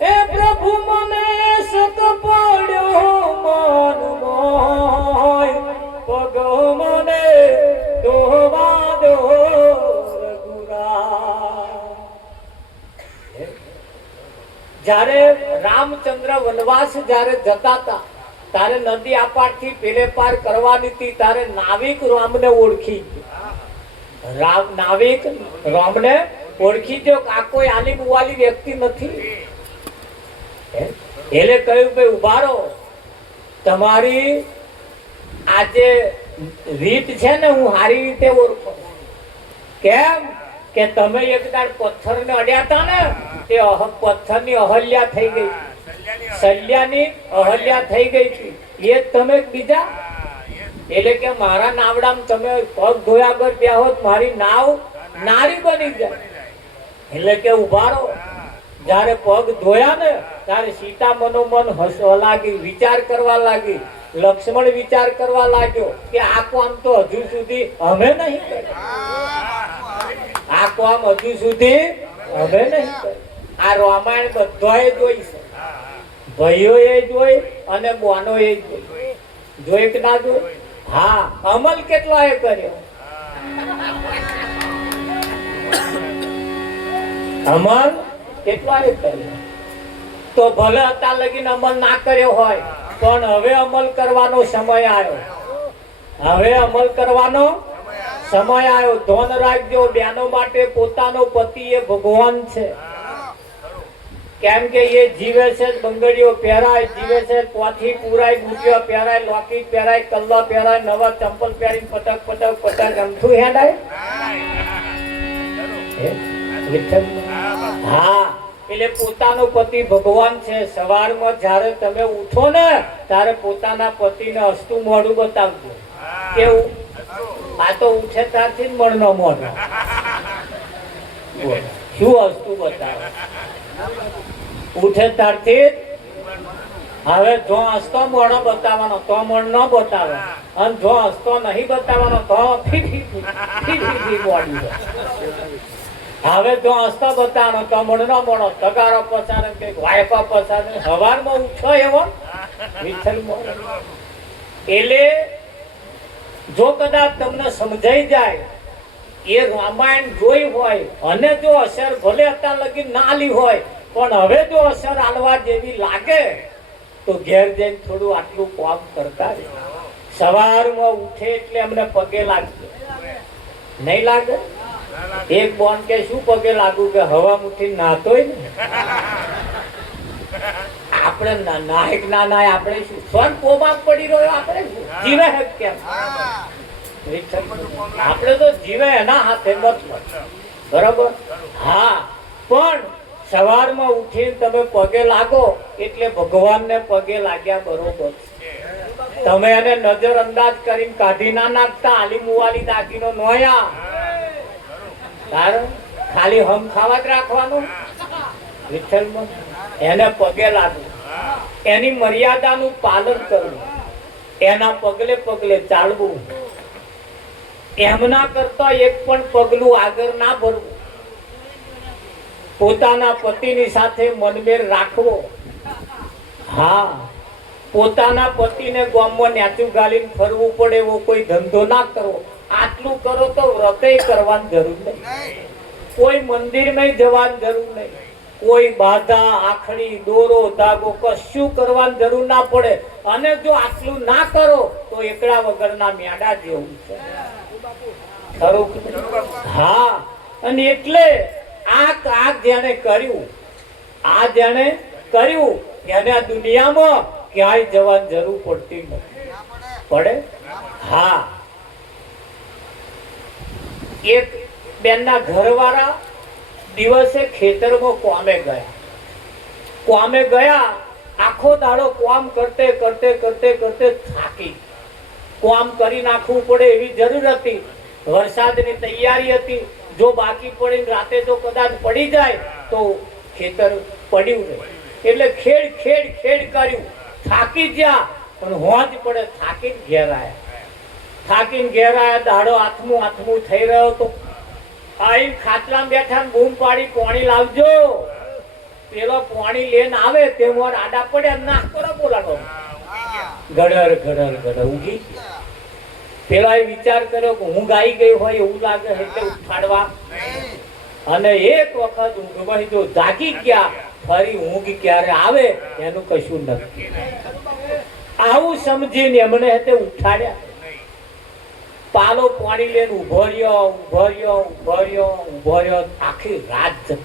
એ પ્રભુ, મને સત પડ્યો મન મોય, પગ મને ધોવા દો રઘુરાય. જ્યારે રામચંદ્ર વનવાસ જ્યારે જતા હતા ત્યારે નદી આ પારથી પેલે પાર કરવાની હતી. ત્યારે નાવિક રામને ઓળખી ગયો. નાવિક રામને ઓળખી ગયો કે આ કોઈ આલી બુવાલી વ્યક્તિ નથી. એટલે કહ્યું ભાઈ ઉભા રહો, તમારી આજે રીત છે ને હું સારી રીતે ઓળખું. કેમ કે તમે એક દાડ પથ્થરને અડ્યા હતા ને, તે પથ્થરની અહલ્યા થઈ ગઈ, શલ્યાની અહલ્યા થઈ ગઈ હતી. એ તમે બીજા. એટલે કે મારા નાવડામાં તમે પગ ધોયા આગળ ત્યાં હોત મારી નાવ નારી બની જાય. એટલે કે ઉભા રહો. જયારે પગ ધોયા ને ત્યારે સીતા મનોમન હસવા લાગી, વિચાર કરવા લાગી લક્ષ્મણ વિચાર કરવા લાગ્યો કે આ કામ તો હજુ સુધી અમે નહીં કર્યું, આ કામ હજુ સુધી અમે નહીં કર્યું. આ રામાયણ બધાએ જોઈ છે, ભાઈઓએ જોઈ અને બોનોએ જોઈ. જોઈ કે ના જોઈ? હા, અમલ કેટલાએ કર્યો? અમલ કેટલાએ કર્યો? તો ભલે અત્યાર લગીને અમલ ના કર્યો હોય, પણ હવે અમલ કરવાનો સમય આવ્યો. હવે અમલ કરવાનો સમય આવ્યો. ધોન રાખજો, બેનો માટે પોતાનો પતિ એ ભગવાન છે. કેમ કે એ જીવે છે, બંગડીઓ પહેરાય, જીવે છે, કોઠી પુરાય, બુટિયો પહેરાય, લોકેટ પહેરાય, કલ્લા પહેરાય, નવા ચંપલ પહેરી પટક પટક પટક રમતું હેડાય. હા, એટલે પોતાનો પતિ ભગવાન છે. સવારમાં જ્યારે તમે ઉઠો ને ત્યારે પોતાના પતિને હસતું મોઢું બતાવજો. કેવું? આ તો ઉઠે ત્યારથી જ મળનો મોઢો. શું હસતું બતાવે? ઉઠે ત્યારથી જ. હવે જો હસતો મોઢો બતાવવાનો તો મણ ન બતાવે, અને જો હસતો નહીં બતાવવાનો તો ફી બોડી. હવે જો હસતો બતાવવાનો તો મણ ન મળો, તગારો પસારે કે વાયપા પસારે. સવારમાં ઉઠો એવો વિઠ્ઠલ મોઢો. એટલે જો કદાચ તમને સમજાઈ જાય એ રામાયણ જોઈ હોય અને જો અસર ભલે અત્યાર લગી ના લી હોય, પણ હવે જો અસર આલવા જેવી લાગે તો ઘેર જઈને થોડું આટલું કામ કરતા રહે. સવારમાં ઉઠે એટલે અમને પગે લાગશે. નહીં લાગે? એક બોન કે શું પગે લાગુ? કે હવા મુઠી નાતોય ને આપણે નાયક ના નાય આપણે શું સ્વન પોમાં પડી રહ્યો? આપણે શું જીવે હે? કેમ આપણે તો જીવે એના હાથે મતલબ. બરાબર? હા, પણ સવારમાં ઉઠીને તમે પગે લાગો એટલે ભગવાનને પગે લાગ્યા બરોબર. તમે એને નજર અંદાજ કરીને કાઢી ના નાખતા. આલી મુવાલી દાગીનો નોયા કારણ ખાલી હમ ખાવા જ રાખવાનું. વિઠ્ઠલમાં એને પગે લાગવું, એની મર્યાદાનું પાલન કરવું, એના પગલે પગલે ચાલવું. એમના કરતા એક પણ પગલું આગળ ના ભરવું. પોતાના પતિની સાથે મનમેળ રાખવો. હા, પોતાના પતિને ગામમાં ન્યાચું ગાલીને ફરવું પડે એવો કોઈ ધંધો ના કરવો. આટલું કરો તો વ્રતે કરવાની જરૂર નહીં, કોઈ મંદિરમાં જવાની જરૂર નહીં, કોઈ બાધા આખડી દોરો ધાગો કશું કરવાની જરૂર ના પડે. અને જો આટલું ના કરો તો એકડા વગરના મેડા જેવું છે. હા, અને એટલે આ જેને કર્યું, આ જેને કર્યું એને આ દુનિયામાં ક્યાંય જવાની જરૂર પડતી નથી. પડે? હા. એક બેનના ઘરવાળા દિવસે ખેતરમાં કોમે ગયા. આખો દાડો કામ કરતે કરતે કરતે કરતે થાકી. કામ કરી નાખવું પડે એવી જરૂર હતી. વરસાદની તૈયારી હતી. જો બાકી પડીને રાતે જો કદાચ પડી જાય તો ખેતર પડ્યું નહીં. એટલે ખેડ ખેડ ખેડ કર્યું. થાકી ગયા, પણ હોજ પડે થાકીને ઘેર આવ્યા. દાડો આથમું થઈ રહ્યો તો આઈ ખાટલામાં બેઠા બૂમ પાડી પાણી લાવજો. પેલો પાણી લઈને આવે તે મોર આડા પડ્યા નાખ કરો બોલાડો. ગડર ગડર ગડર ઊંઘી. પેલા વિચાર કર્યો કે હું ગાઈ ગઈ હોય એવું લાગે એટલે ઉઠાડવા. અને એક વખત ઊંઘમાં જો જાગી ગયા, ફરી ઊંઘ ક્યારે આવે એનું કશું નથી. આવું સમજીને એમણે ઉઠાડ્યા. પાલો પાણી લઈને ઉભો રહ્યો. આખી રાત જતી.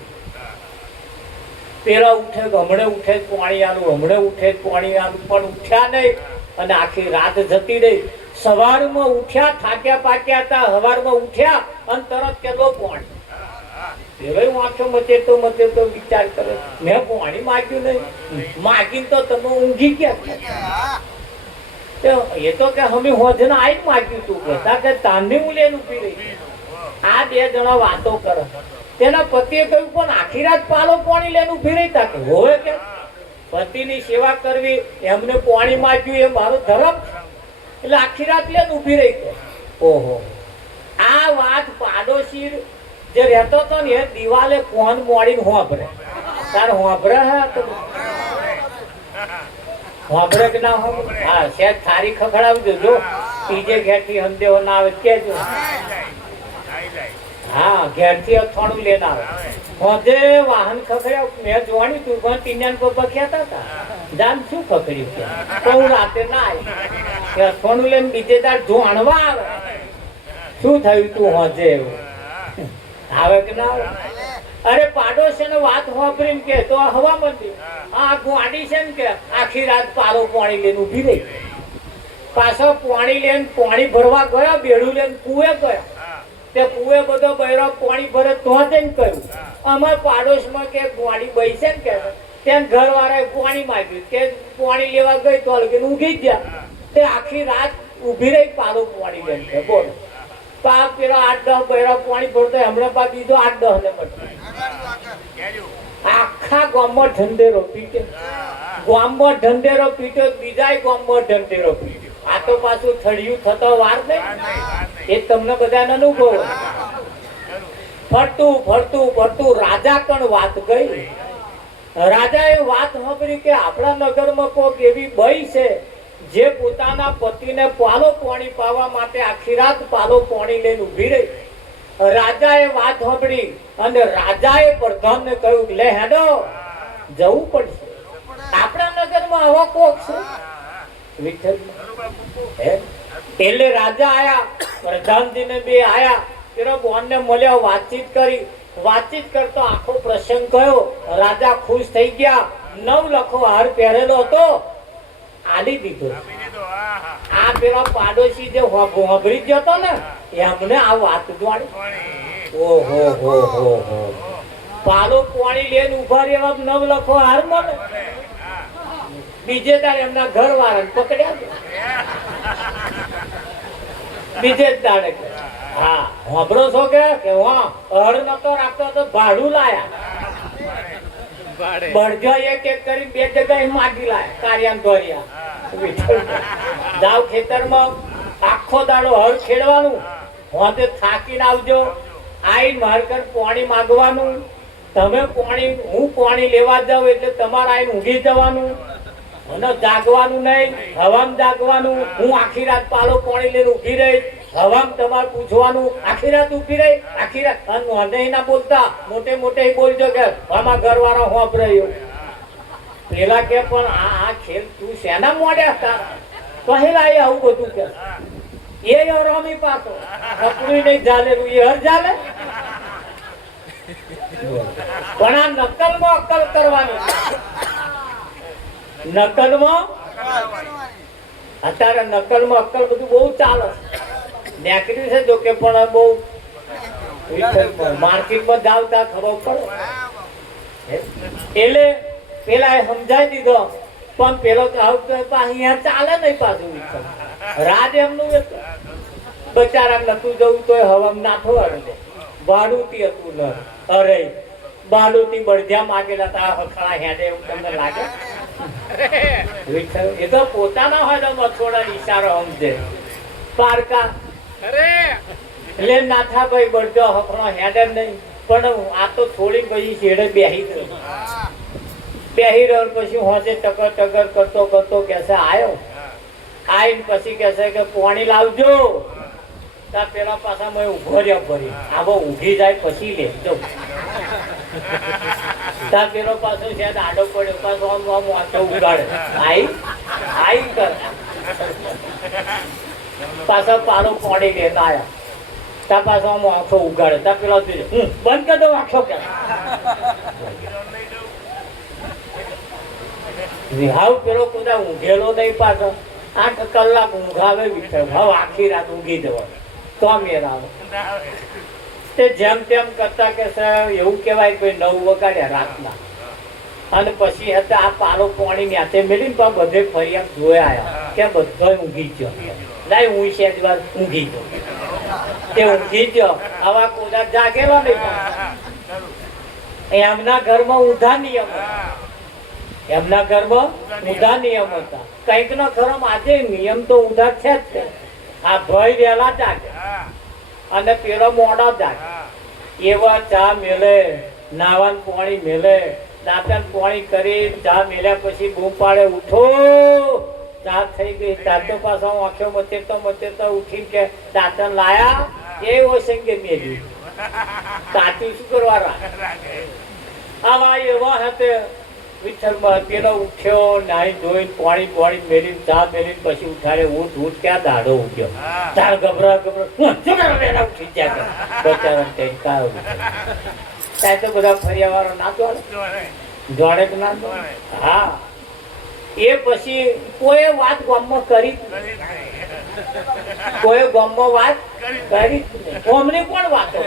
પેલા ઉઠે હમણે ઉઠે પાણી આલું, પણ ઉઠ્યા નહીં અને આખી રાત જતી રહી. સવારમાં ઉઠ્યા, થાક્યા પાક્યા હતા. સવારમાં ઉઠ્યા અને તરત કેલો પાણી. પેલો આંખો મચેતો વિચાર કરે મેં પાણી માગ્યું નહીં, માગીને તો તમે ઊંઘી ગયા. એ તો કે અમે હોજને આવીને માગ્યું તું. બધા કે તાંડી હું લઈને ઉભી રહી. આ બે જણા વાતો કરે. તેના પતિએ કહ્યું પણ આખી રાત પાલો પાણી લઈને ઉભી રહી તા. કે હોવે કે પતિની સેવા કરવી, એમને પાણી માંગ્યું, એ મારો ધર્મ છે. એટલે આખી રાત લે ઊભી રહી ગઈ. ઓહો, આ વાત પાડોશી જે રહેતો હતો ને એ દિવાલે કોણ મોડીને હોંભરે. તારે હોંભરે હા તો હોંભરે કે ના હોંભરે? હા, શેઠ થારી ખખડાવજો. જો ત્રીજે ઘેરથી હંદેવો ના આવે કેજો. હા, ઘેરથી અથાણું લેને આવે. હોજે વાહન ખખડ્યા, મેં જોવાની તું પણ ટીન્યાન પપ્પા કહેતા હતા જાન શું ખખડ્યું કે તો હું રાતે ના આવી અથાણું લઈને બીજે તાર જોણવા આવે. શું થયું તું હોજે એવું આવે કે ના આવે? અરે પાડોશીને વાત હોભરીને કે તો હવા મંદી આ ગોડી છે ને કે આખી રાત પારો પાણી લઈને ઊભી રહી. પાછો પાણી લઈને પાણી ભરવા ગયા, બેડું લઈને કુએ ગયા. તે કુએ બધો બૈરો પાણી ભરે તો જઈને કહ્યું અમાર પાડોશમાં કે ગોડી બઈ છે ને કે ત્યાં ઘરવાળાએ પાણી માંગ્યું, કે પાણી લેવા ગઈ તો લગીને ઊંઘી ગયા. તે આખી રાત ઊભી રહી પારો પાણી લઈને કે બોલો. પા પેલો 8-10 બૈરા પાણી ભરતો હમણાં પા બીજો 8-10 ને મળતો. આખા ગામમાં ઢંઢેરો પીટે, ગામમાં ઢંઢેરો પીટ્યો, બીજા ગામમાં ઢંઢેરો પીટ્યો. આ તો પાછું થળિયું થતો વાર નહીં, એ તમને બધાને અનુભવ. ફરતું ફરતું ફરતું રાજા પણ વાત ગઈ. રાજાએ વાત સાંભળી કે આપણા નગરમાં કોક એવી બઈ છે જે પોતાના પતિને પાલો પાણી પાવા માટે આખી રાત પાલો પાણી લઈને ઊભી રહી. રાજાએ વાત સાંભળી અને રાજાએ પ્રધાનને કહ્યું લે હેડો જવું પડશે, આપણા નગરમાં આવા કોક છે. એટલે રાજા આયા, પ્રધાનજીને બે આયા, પેલો બોનને મળ્યા, વાતચીત કરી. વાતચીત કરતો આખો પ્રસંગ કયો. રાજા ખુશ થઈ ગયા. 9 લખો હાર પહેરેલો હતો આલી દીધો. આ પેલો પાડોશી જે હોભરી જતો ને એમને આ વાત જોડી. ઓહો હો હો હો, પાલો પાણી લઈને ઉભા રહેવા 9 લખો હાર મળે. બીજે દાડે એમના ઘર વાળાને પકડ્યા. બીજે જ દાડે હા હોભરો છો કે હા હળ નતો રાખતો તો ભાડું લાયા. બળજો એક એક કરી 2 જગ્યાએ માગી લાયા. કાર્યાન ધોરિયા જાવ ખેતરમાં આખો દાડો હળ ખેડવાનું, હોતે થાકીને આવજો, આઈ મારકર પાણી માંગવાનું. તમે પાણી, હું પાણી લેવા જાઉં એટલે તમારે આઈને ઊંઘી જવાનું અને જાગવાનું નહીં. હવામાં જાગવાનું. હું આખી રાત પાલો પાણી લઈને ઊભી રહી, હવામાં તમારે પૂછવાનું. આખી રાત ઊભી રહી, આખી રાત ના બોલતા, મોટે મોટે બોલજો કે આમાં ઘરવાળો હોપ રહ્યો. પેલા કે પણ આ ખેલ તું શેના મોડ્યા હતા પહેલા એ આવું બધું કે એ રમી પાછો કપડું નહીં ચાલેલું એ હર ચાલે. પણ આ નકલમાં અક્કલ કરવાની. નકલમાં અત્યારે નકલમાં અક્કલ બધું બહુ ચાલે. નેકર્યું છે જો કે પણ બહુ માર્કેટમાં જાવ ત્યાં ખબર પડે. એટલે પેલા એ સમજાવી દીધો પણ પેલો અહીંયા ચાલે નહીં પાછું. રાજ એમનું બચારા નતું જવું તો હવામાં નાઠો અડે. ભાડુતી હતું ન અરે ભાડુતી બળધ્યા માગેલા હતા હખણા હેડે એવું તમને લાગે? એ તો પોતાના હોય તો મથોડા ઈશારો સમજે. પારકા એટલે નાથા ભાઈ બળજો હખણો હેડે નહીં. પણ આ તો થોડી પછી છેડે બેહી રહ્યો. પછી હોજે ટકર ટકર કરતો કરતો કેસે આયો. આઈને પછી કેસે કે પાણી લાવજો. તા પેલા પાછા મેં ઉભો રહ્યો ભરી આવો ઊંઘી જાય પછી લેજો. તા પેલો પાછો છે આડો પડ્યો, પાછો આમ આમ વાંચો ઉગાડે. આઈ કર પાછો પાલો પાણી લેતા આયા. તા પાછો આમ આંખો ઉગાડે. તા પેલો બંધ કરી દો આંખો કે વિહાવ પેલો કોદા ઊંઘેલો નહીં. પાછો 8 કલાક ઊંઘાવે વિઠ્ઠલ. હવે આખી રાત ઊંઘી જવાનું તો મેર આવે. તે જેમ તેમ કરતા કે એવું કહેવાય કોઈ 9 વગાડ્યા રાતના. અને પછી હતા આ પાલો પાણી ન્યાતે મેળીને પણ બધે ફરી આમ જોયા આવ્યા કે બધો ઊંઘી ગયો. લાય હું છે વાર ઊંઘી ગયો. તે ઊંઘી ગયો. આવા કોદા જાગેલો નહીં. એમના ઘરમાં ઊંધા નિયમ. એમના ઘરમાં ઊંધા નિયમ હતા. કંઈક નો ખરો આજે નિયમ તો ઊંધા છે જ તે. આ ભાઈ વહેલા જાગે અને પેલો મોડો જાગે. એવા ચા મેલે, નાવાન પાણી મેલે, દાંતણ પાણી કરી ચા મેલ્યા પછી બૂમ પાડે, ઉઠો ચા થઈ ગઈ. દાંતો પાછો આંખો મચેરતો ઉઠીને કે દાંતણ લાયા એ ઓસંગે મેલી કાચું શું કરવા આવા એવા હતા. વિઠ્ઠલમાં પેલો ઉઠ્યો, નાહી ધોઈને પાણી મેલી ચા મેલી પછી ઉઠાડે, ઉઠ ત્યાં દાડો ઉઠ્યો. તાર ગભરા ઉઠી જાય બચારા ત્યાં તો બધા ફર્યા વાળો ના જોડે કે ના જોડે. હા એ પછી કોઈ વાત ગામમાં કરી, કોઈ ગામમાં વાત કરી અમને કોણ વાતો.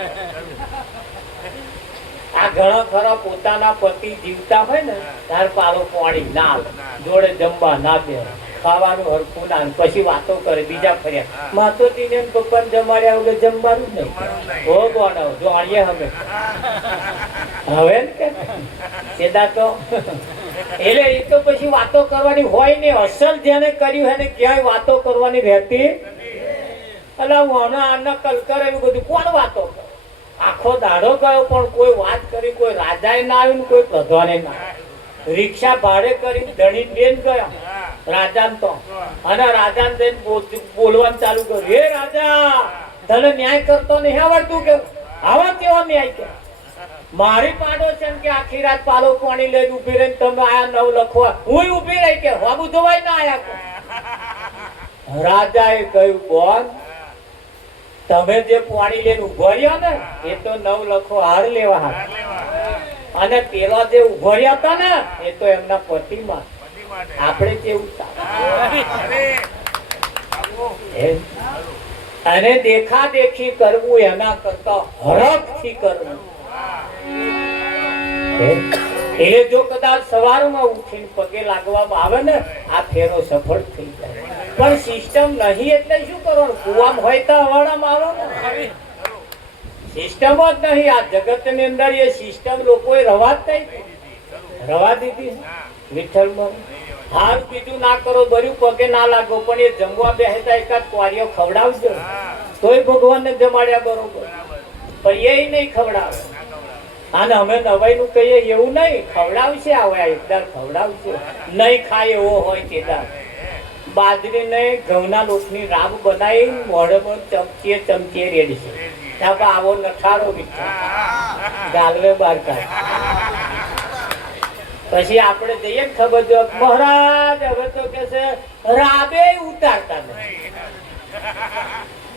આ ઘણા ખરા પોતાના પતિ જીવતા હોય ને તાર પાલો પાણી ના જોડે જમવા ના દે, ખાવાનું હરખું ના, પછી વાતો કરે બીજા ફર્યા. માતોજીને પપ્પાને જમાડ્યા વગર જમવાનું જ નહીં. હો ગોણો જોણીએ હવે કે સીધા તો એટલે એ તો પછી વાતો કરવાની હોય ને. અસલ જેને કર્યું એને ક્યાંય વાતો કરવાની રહેતી. એટલે હું આના કલ કરે એવું બધું કોણ વાતો કરે. આખો દાડો ગયો પણ કોઈ વાત કરી, કોઈ રાજાએ ના આવ્યું ને કોઈ પ્રધાને ના આવ્યું. રિક્ષા ભાડે કરી ધણી બેન ગયા રાજાને તો, અને રાજાને જઈને બોલવાનું ચાલુ કર્યું, હે રાજા તને ન્યાય કરતો નહીં આવડતું કે આવા કેવા ન્યાય કે મારી પાડો છે કે આખી રાત પાલો પાણી લઈને ઉભી રહીને તમે આયા નવ લખવા, હું ઉભી રહી કે વાબુ જોવાય ના આયા. રાજાએ કહ્યું બોલ તમે જે પાણી લઈને ઉભો રહ્યા ને એ તો નવ લખો હાર લેવા હાર, અને પેલા જે ઉભો રહ્યા હતા ને એ તો એમના પતિમાં. આપણે કેવું અને દેખા દેખી કરવું એના કરતા હરખથી કરવું. એ જો કદાચ સવારમાં ઉઠીને પગે લાગવામાં આવે ને આ ફેરો સફળ થઈ જાય. પણ સિસ્ટમ નહીં એટલે શું કરવાનું? કુવામાં હોય તો હવાડામાં આવો ને. સિસ્ટમ જ નહીં આ જગત ની અંદર. એ સિસ્ટમ લોકોએ રવા જ નહીં રવા દીધી. વિઠ્ઠલમાં હાર બીજું ના કરો, બર્યું પગે ના લાગો, પણ એ જમવા બેસતા એકાદ કોરિયો ખવડાવજો તોય ભગવાનને જમાડ્યા બરોબર. પણ એ નહીં ખવડાવે. અને અમે નવાઈ નું કહીએ એવું નહીં, ખવડાવશે આવે એકદાર ખવડાવશે. નહીં ખાય એવો હોય તેદાર બાજરી ને ઘઉંના લોટની રાબ બનાવી મોઢેમાં ચમચીએ રેડી છે. આવો નઠારો ગાલવે બાર કાઢ. પછી આપણે જઈએ ખબર જો મહારાજ હવે તો કે છે રાબે ઉતારતા નથી.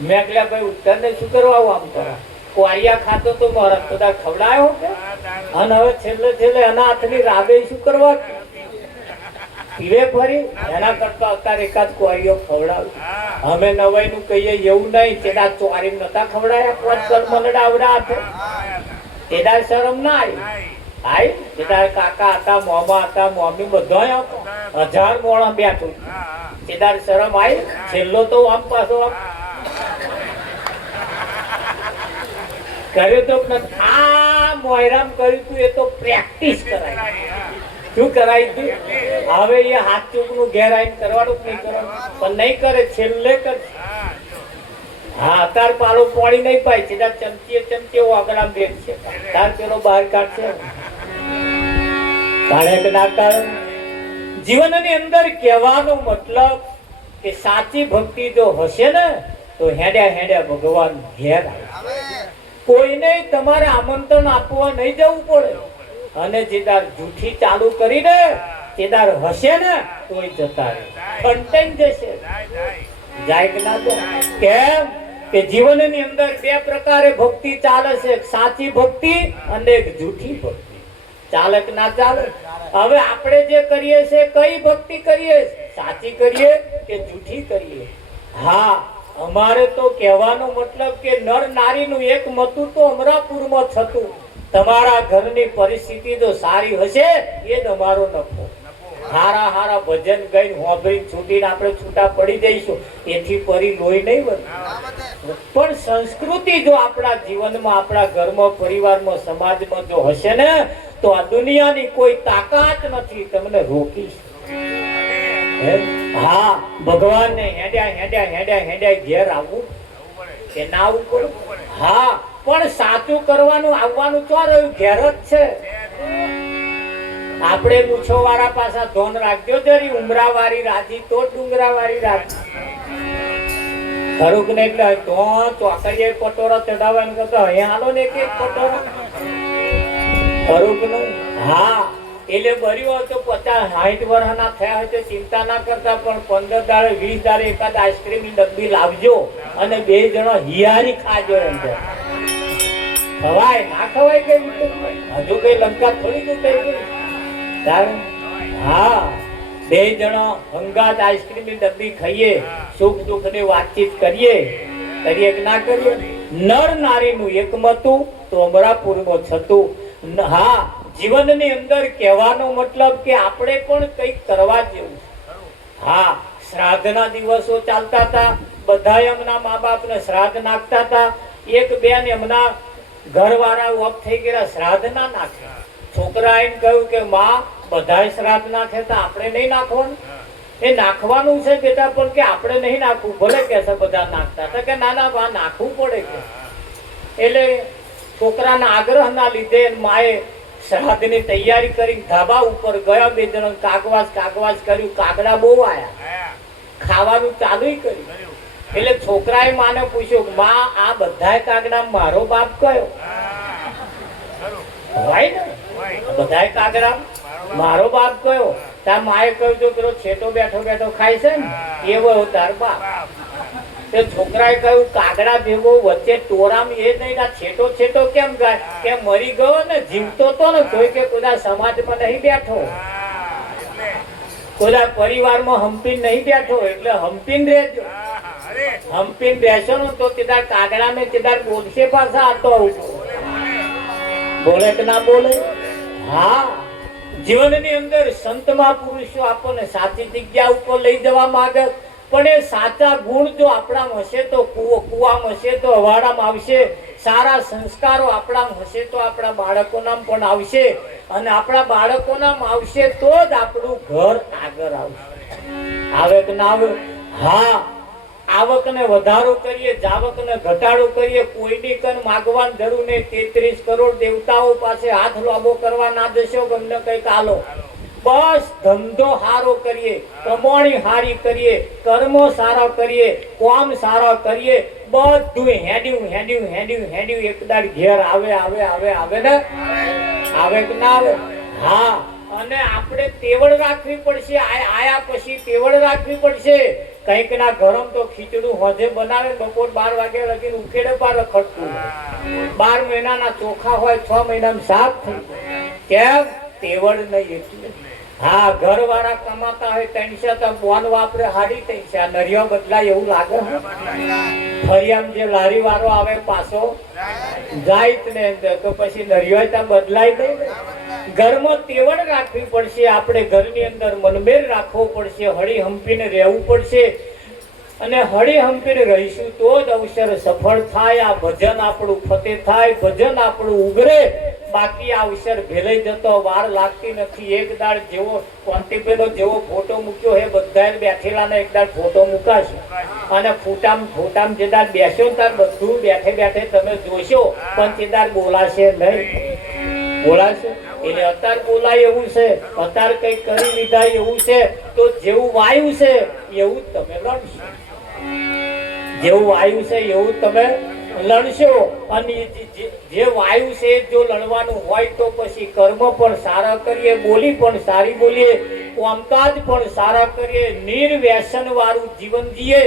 મેં કહ્યા ભાઈ ઉતાર ને શું કરવા આમ કરા? કોરિયા ખાતો તો મહારાજ બધા ખવડાયો કે, અને હવે છેલ્લે એના હાથની રાબે શું કરવા પીવે ફરી? એના કરતા અત્યારે એકાદ કોરિયો ખવડાવ. અમે નવાઈ નું કહીએ એવું નહીં. તેડા ચોરી નતા ખવડાયા પાંચ કલમલડા આવડા હાથે તેડા શરમ ના આવી. તેડા કાકા હતા, મોમા હતા, મોમી બધા 1000 મોણા બેઠું. તેડા શરમ આવી. છેલ્લો તો આમ પાછો આમ કર્યું તો આ મોયરામ કર્યું તું એ તો પ્રેક્ટિસ કરાય. શું કરાય તું? હવે એ હાથ ચૂક નું ઘેર આવીને કરવાનું નહીં કરવાનું, પણ નહીં કરે છેલ્લે કર. હા તાર પાલો પાણી નહીં પાય સીધા ચમચીએ વાગડામ બેન છે. તાર પેલો બહાર કાઢશે કાઢે કે ના કાઢે. જીવનની અંદર કહેવાનો મતલબ કે સાચી ભક્તિ જો હશે ને તો હેડ્યા ભગવાન ઘેર આવે. કોઈને તમારે આમંત્રણ આપવા નહીં જવું પડે. અને જેદાર જૂઠી ચાલુ કરીને જેદાર હશે ને તોય જતા રહે, કન્ટેન્ટ જશે. જાય કે ના જાય? કેમ કે જીવનની અંદર બે પ્રકારે ભક્તિ ચાલે છે, એક સાચી ભક્તિ અને એક જૂઠી ભક્તિ. ચાલે કે ના ચાલે? હવે આપણે જે કરીએ છે કઈ ભક્તિ કરીએ? સાચી કરીએ કે જૂઠી કરીએ? હા અમારે તો કહેવાનો મતલબ કે નર નારીનું એક મતું તો અમરાપુરમાં થતું. તમારા ઘરની પરિસ્થિતિ જો સારી હશે એ જ અમારો નફો. હારા ભજન ગઈ હોંભરી છૂટીને આપણે છૂટા પડી જઈશું એથી પરી લોહી નહીં વધે. પણ સંસ્કૃતિ જો આપણા જીવનમાં, આપણા ઘરમાં, પરિવારમાં, સમાજમાં જો હશે ને તો આ દુનિયાની કોઈ તાકાત નથી તમને રોકી હા ભગવાનને હેડ્યા ઘેર આવવું કે ના આવવું પડે હા પણ સાચું કરવાનું આવવાનું તો રહ્યું ઘેર જ છે આપણે મૂછો વાળા પાછા ધોન રાખજો જરી ઉમરા વાળી રાજી તો ડુંગરા વાળી રાજી ખરું ને એટલે તો ચોકડીએ પટોરો ચડાવવાનું કરતો અહીંયા હાલો ને એક પટોરો ખરું કે નહીં હા એટલે બર્યો તો 50-60 વર્ષના થયા હોય તો ચિંતા ના કરતા પણ 15 દાડે 20 દાડે એકાદ આઈસ્ક્રીમ ની ડબ્બી લાવજો અને 2 જણા હિયારી ખાજો એમ કે ખવાય ના ખવાય કે હજુ કઈ લંકા થોડી તૂટાઈ ગઈ હા 2 જણા હંગાત આઈસ્ક્રીમ ની ડબ્બી ખાઈએ સુખ દુઃખ ની વાતચીત કરીએ કે ના કરીએ નર નારી નું એકમતું તો અમરાપુર છતું હા જીવનની અંદર કહેવાનો મતલબ કે આપણે પણ કંઈક કરવા જેવું હા શ્રાદ્ધના દિવસો ચાલતા હતા બધા એમના મા બાપને શ્રાદ્ધ નાખતા હતા એક બેન એમના ઘરવાળા ઓફ થઈ ગયા શ્રાદ્ધ ના નાખે છોકરા એને કહ્યું કે માં બધા શ્રાદ્ધ નાખે તો આપણે નહીં નાખવાનું એ નાખવાનું છે બેટા પણ કે આપણે નહીં નાખવું ભલે કે છે બધા નાખતા હતા કે નાના બા નાખવું પડે કે એટલે છોકરાના આગ્રહના લીધે માએ શ્રાદ્ધની તૈયારી કરી ધાબા ઉપર ગયા 2 જણ કાગવાસ કર્યું કાગડા બહુ આયા ખાવાનું ચાલુ કર્યું એટલે છોકરાએ માને પૂછ્યું માં આ બધા કાગડા મારો બાપ કયો હોય ને બધા કાગડા મારો બાપ કયો તાર માએ કહ્યું જો પેલો છેટો બેઠો ખાય છે ને એવો તાર બાપ તે છોકરાએ કહ્યું કાગડા ભેગો વચ્ચે ટોરામ એ નહીં છેટો કેમ ગાય કે મરી ગયો ને જીવતો તો ને કોઈ કે કોઈ સમાજમાં નહીં બેઠો કોઈ પરિવારમાં હંપીને નહીં બેઠો એટલે હંપીને રહેજો હંપીને રહેશો ને તો તેદાર કાગડા ને તેદાર બોલશે પાછા આતો બોલે કે ના બોલે હા જીવનની અંદર સંત મહાપુરુષો આપણને સાચી જગ્યા ઉપર લઈ જવા માંગે પણ એ સાચા ગુણ જો આપણામાં હશે તો કુવામાં હશે તો અવાડામાં આવશે સારા સંસ્કારો આપણામાં હશે તો આપણા બાળકોનામ પણ આવશે અને આપણા બાળકોનામ આવશે તો જ આપણું ઘર આગળ આવશે આવે કે ના આવે હા આવકને વધારો કરીએ જાવકને ઘટાડો કરીએ કોઈની કન માગવાની જરૂર નહીં 33 કરોડ દેવતાઓ પાસે હાથ લાંબો કરવા ના જશો ગમને કઈક આલો બસ ધંધો સારો કરીએ કમાણી સારી કરીએ કર્મો સારા કરીએ કામ સારા કરીએ બધું હેડ્યું એકદાડ ઘેર આવે ને આવે કે ના આવે હા અને આપણે તેવડ રાખવી પડશે આયા પછી તેવડ રાખવી પડશે કઈક ના ગરમ તો ખીચડું હોજે બનાવે બપોર 12 વાગે લગીને ઉકેડે પાર રખડતું 12 મહિનાના ચોખા હોય 6 મહિનામાં સાફ થઈ કેમ તેવડ નહીં એટલે હા ઘર વાળા કમાતા હોય 300 બોન વાપરે હાડી 300 નરિયો બદલાય એવું લાગે ફરિયામ જે લારી વાળો આવે પાછો જાય ને તો પછી નરિયો ત્યાં બદલાય નહીં ઘરમાં તેવડ રાખવી પડશે આપણે ઘરની અંદર મનમેર રાખવો પડશે હળી હંપીને રહેવું પડશે અને હળી હંપીને રહીશું તો જ અવસર સફળ થાય આ ભજન આપણું ફતેહ થાય ભજન આપણું ઉગરે બાકી આ અવસર ભેલાઈ જતો વાર લાગતી નથી એક દાડ જેવો કોન્ટીપેલો જેવો ફોટો મૂક્યો હે બધા બેઠેલાને એક દાડ ફોટો મુકાશે અને ફોટામ જે દાડ બેસ્યો તાર બધું બેઠે તમે જોશો પણ તે દાડ બોલાશે નહીં બોલાશે એટલે અત્યારે બોલાય એવું છે અત્યારે કઈ કરી લીધા એવું છે તો જેવું વાયુ છે એવું તમે લડશો જેવું વાયુ છે એવું તમે લડશો અને જે વાયુ છે જો લડવાનું હોય તો પછી કર્મ પણ સારા કરીએ બોલી પણ સારી બોલીએ કામકાજ પણ સારા કરીએ નિર્વ્યસન વાળું જીવન જીએ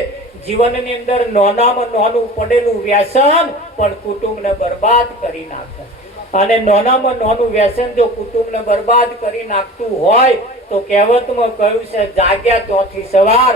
જીવનની અંદર નાનામાં નાનું પડેલું વ્યસન પણ કુટુંબને બરબાદ કરી નાખે અને નાનામાં નાનું વ્યસન જો કુટુંબને બરબાદ કરી નાખતું હોય તો કહેવતમાં કહ્યું છે જાગ્યા ત્યાંથી સવાર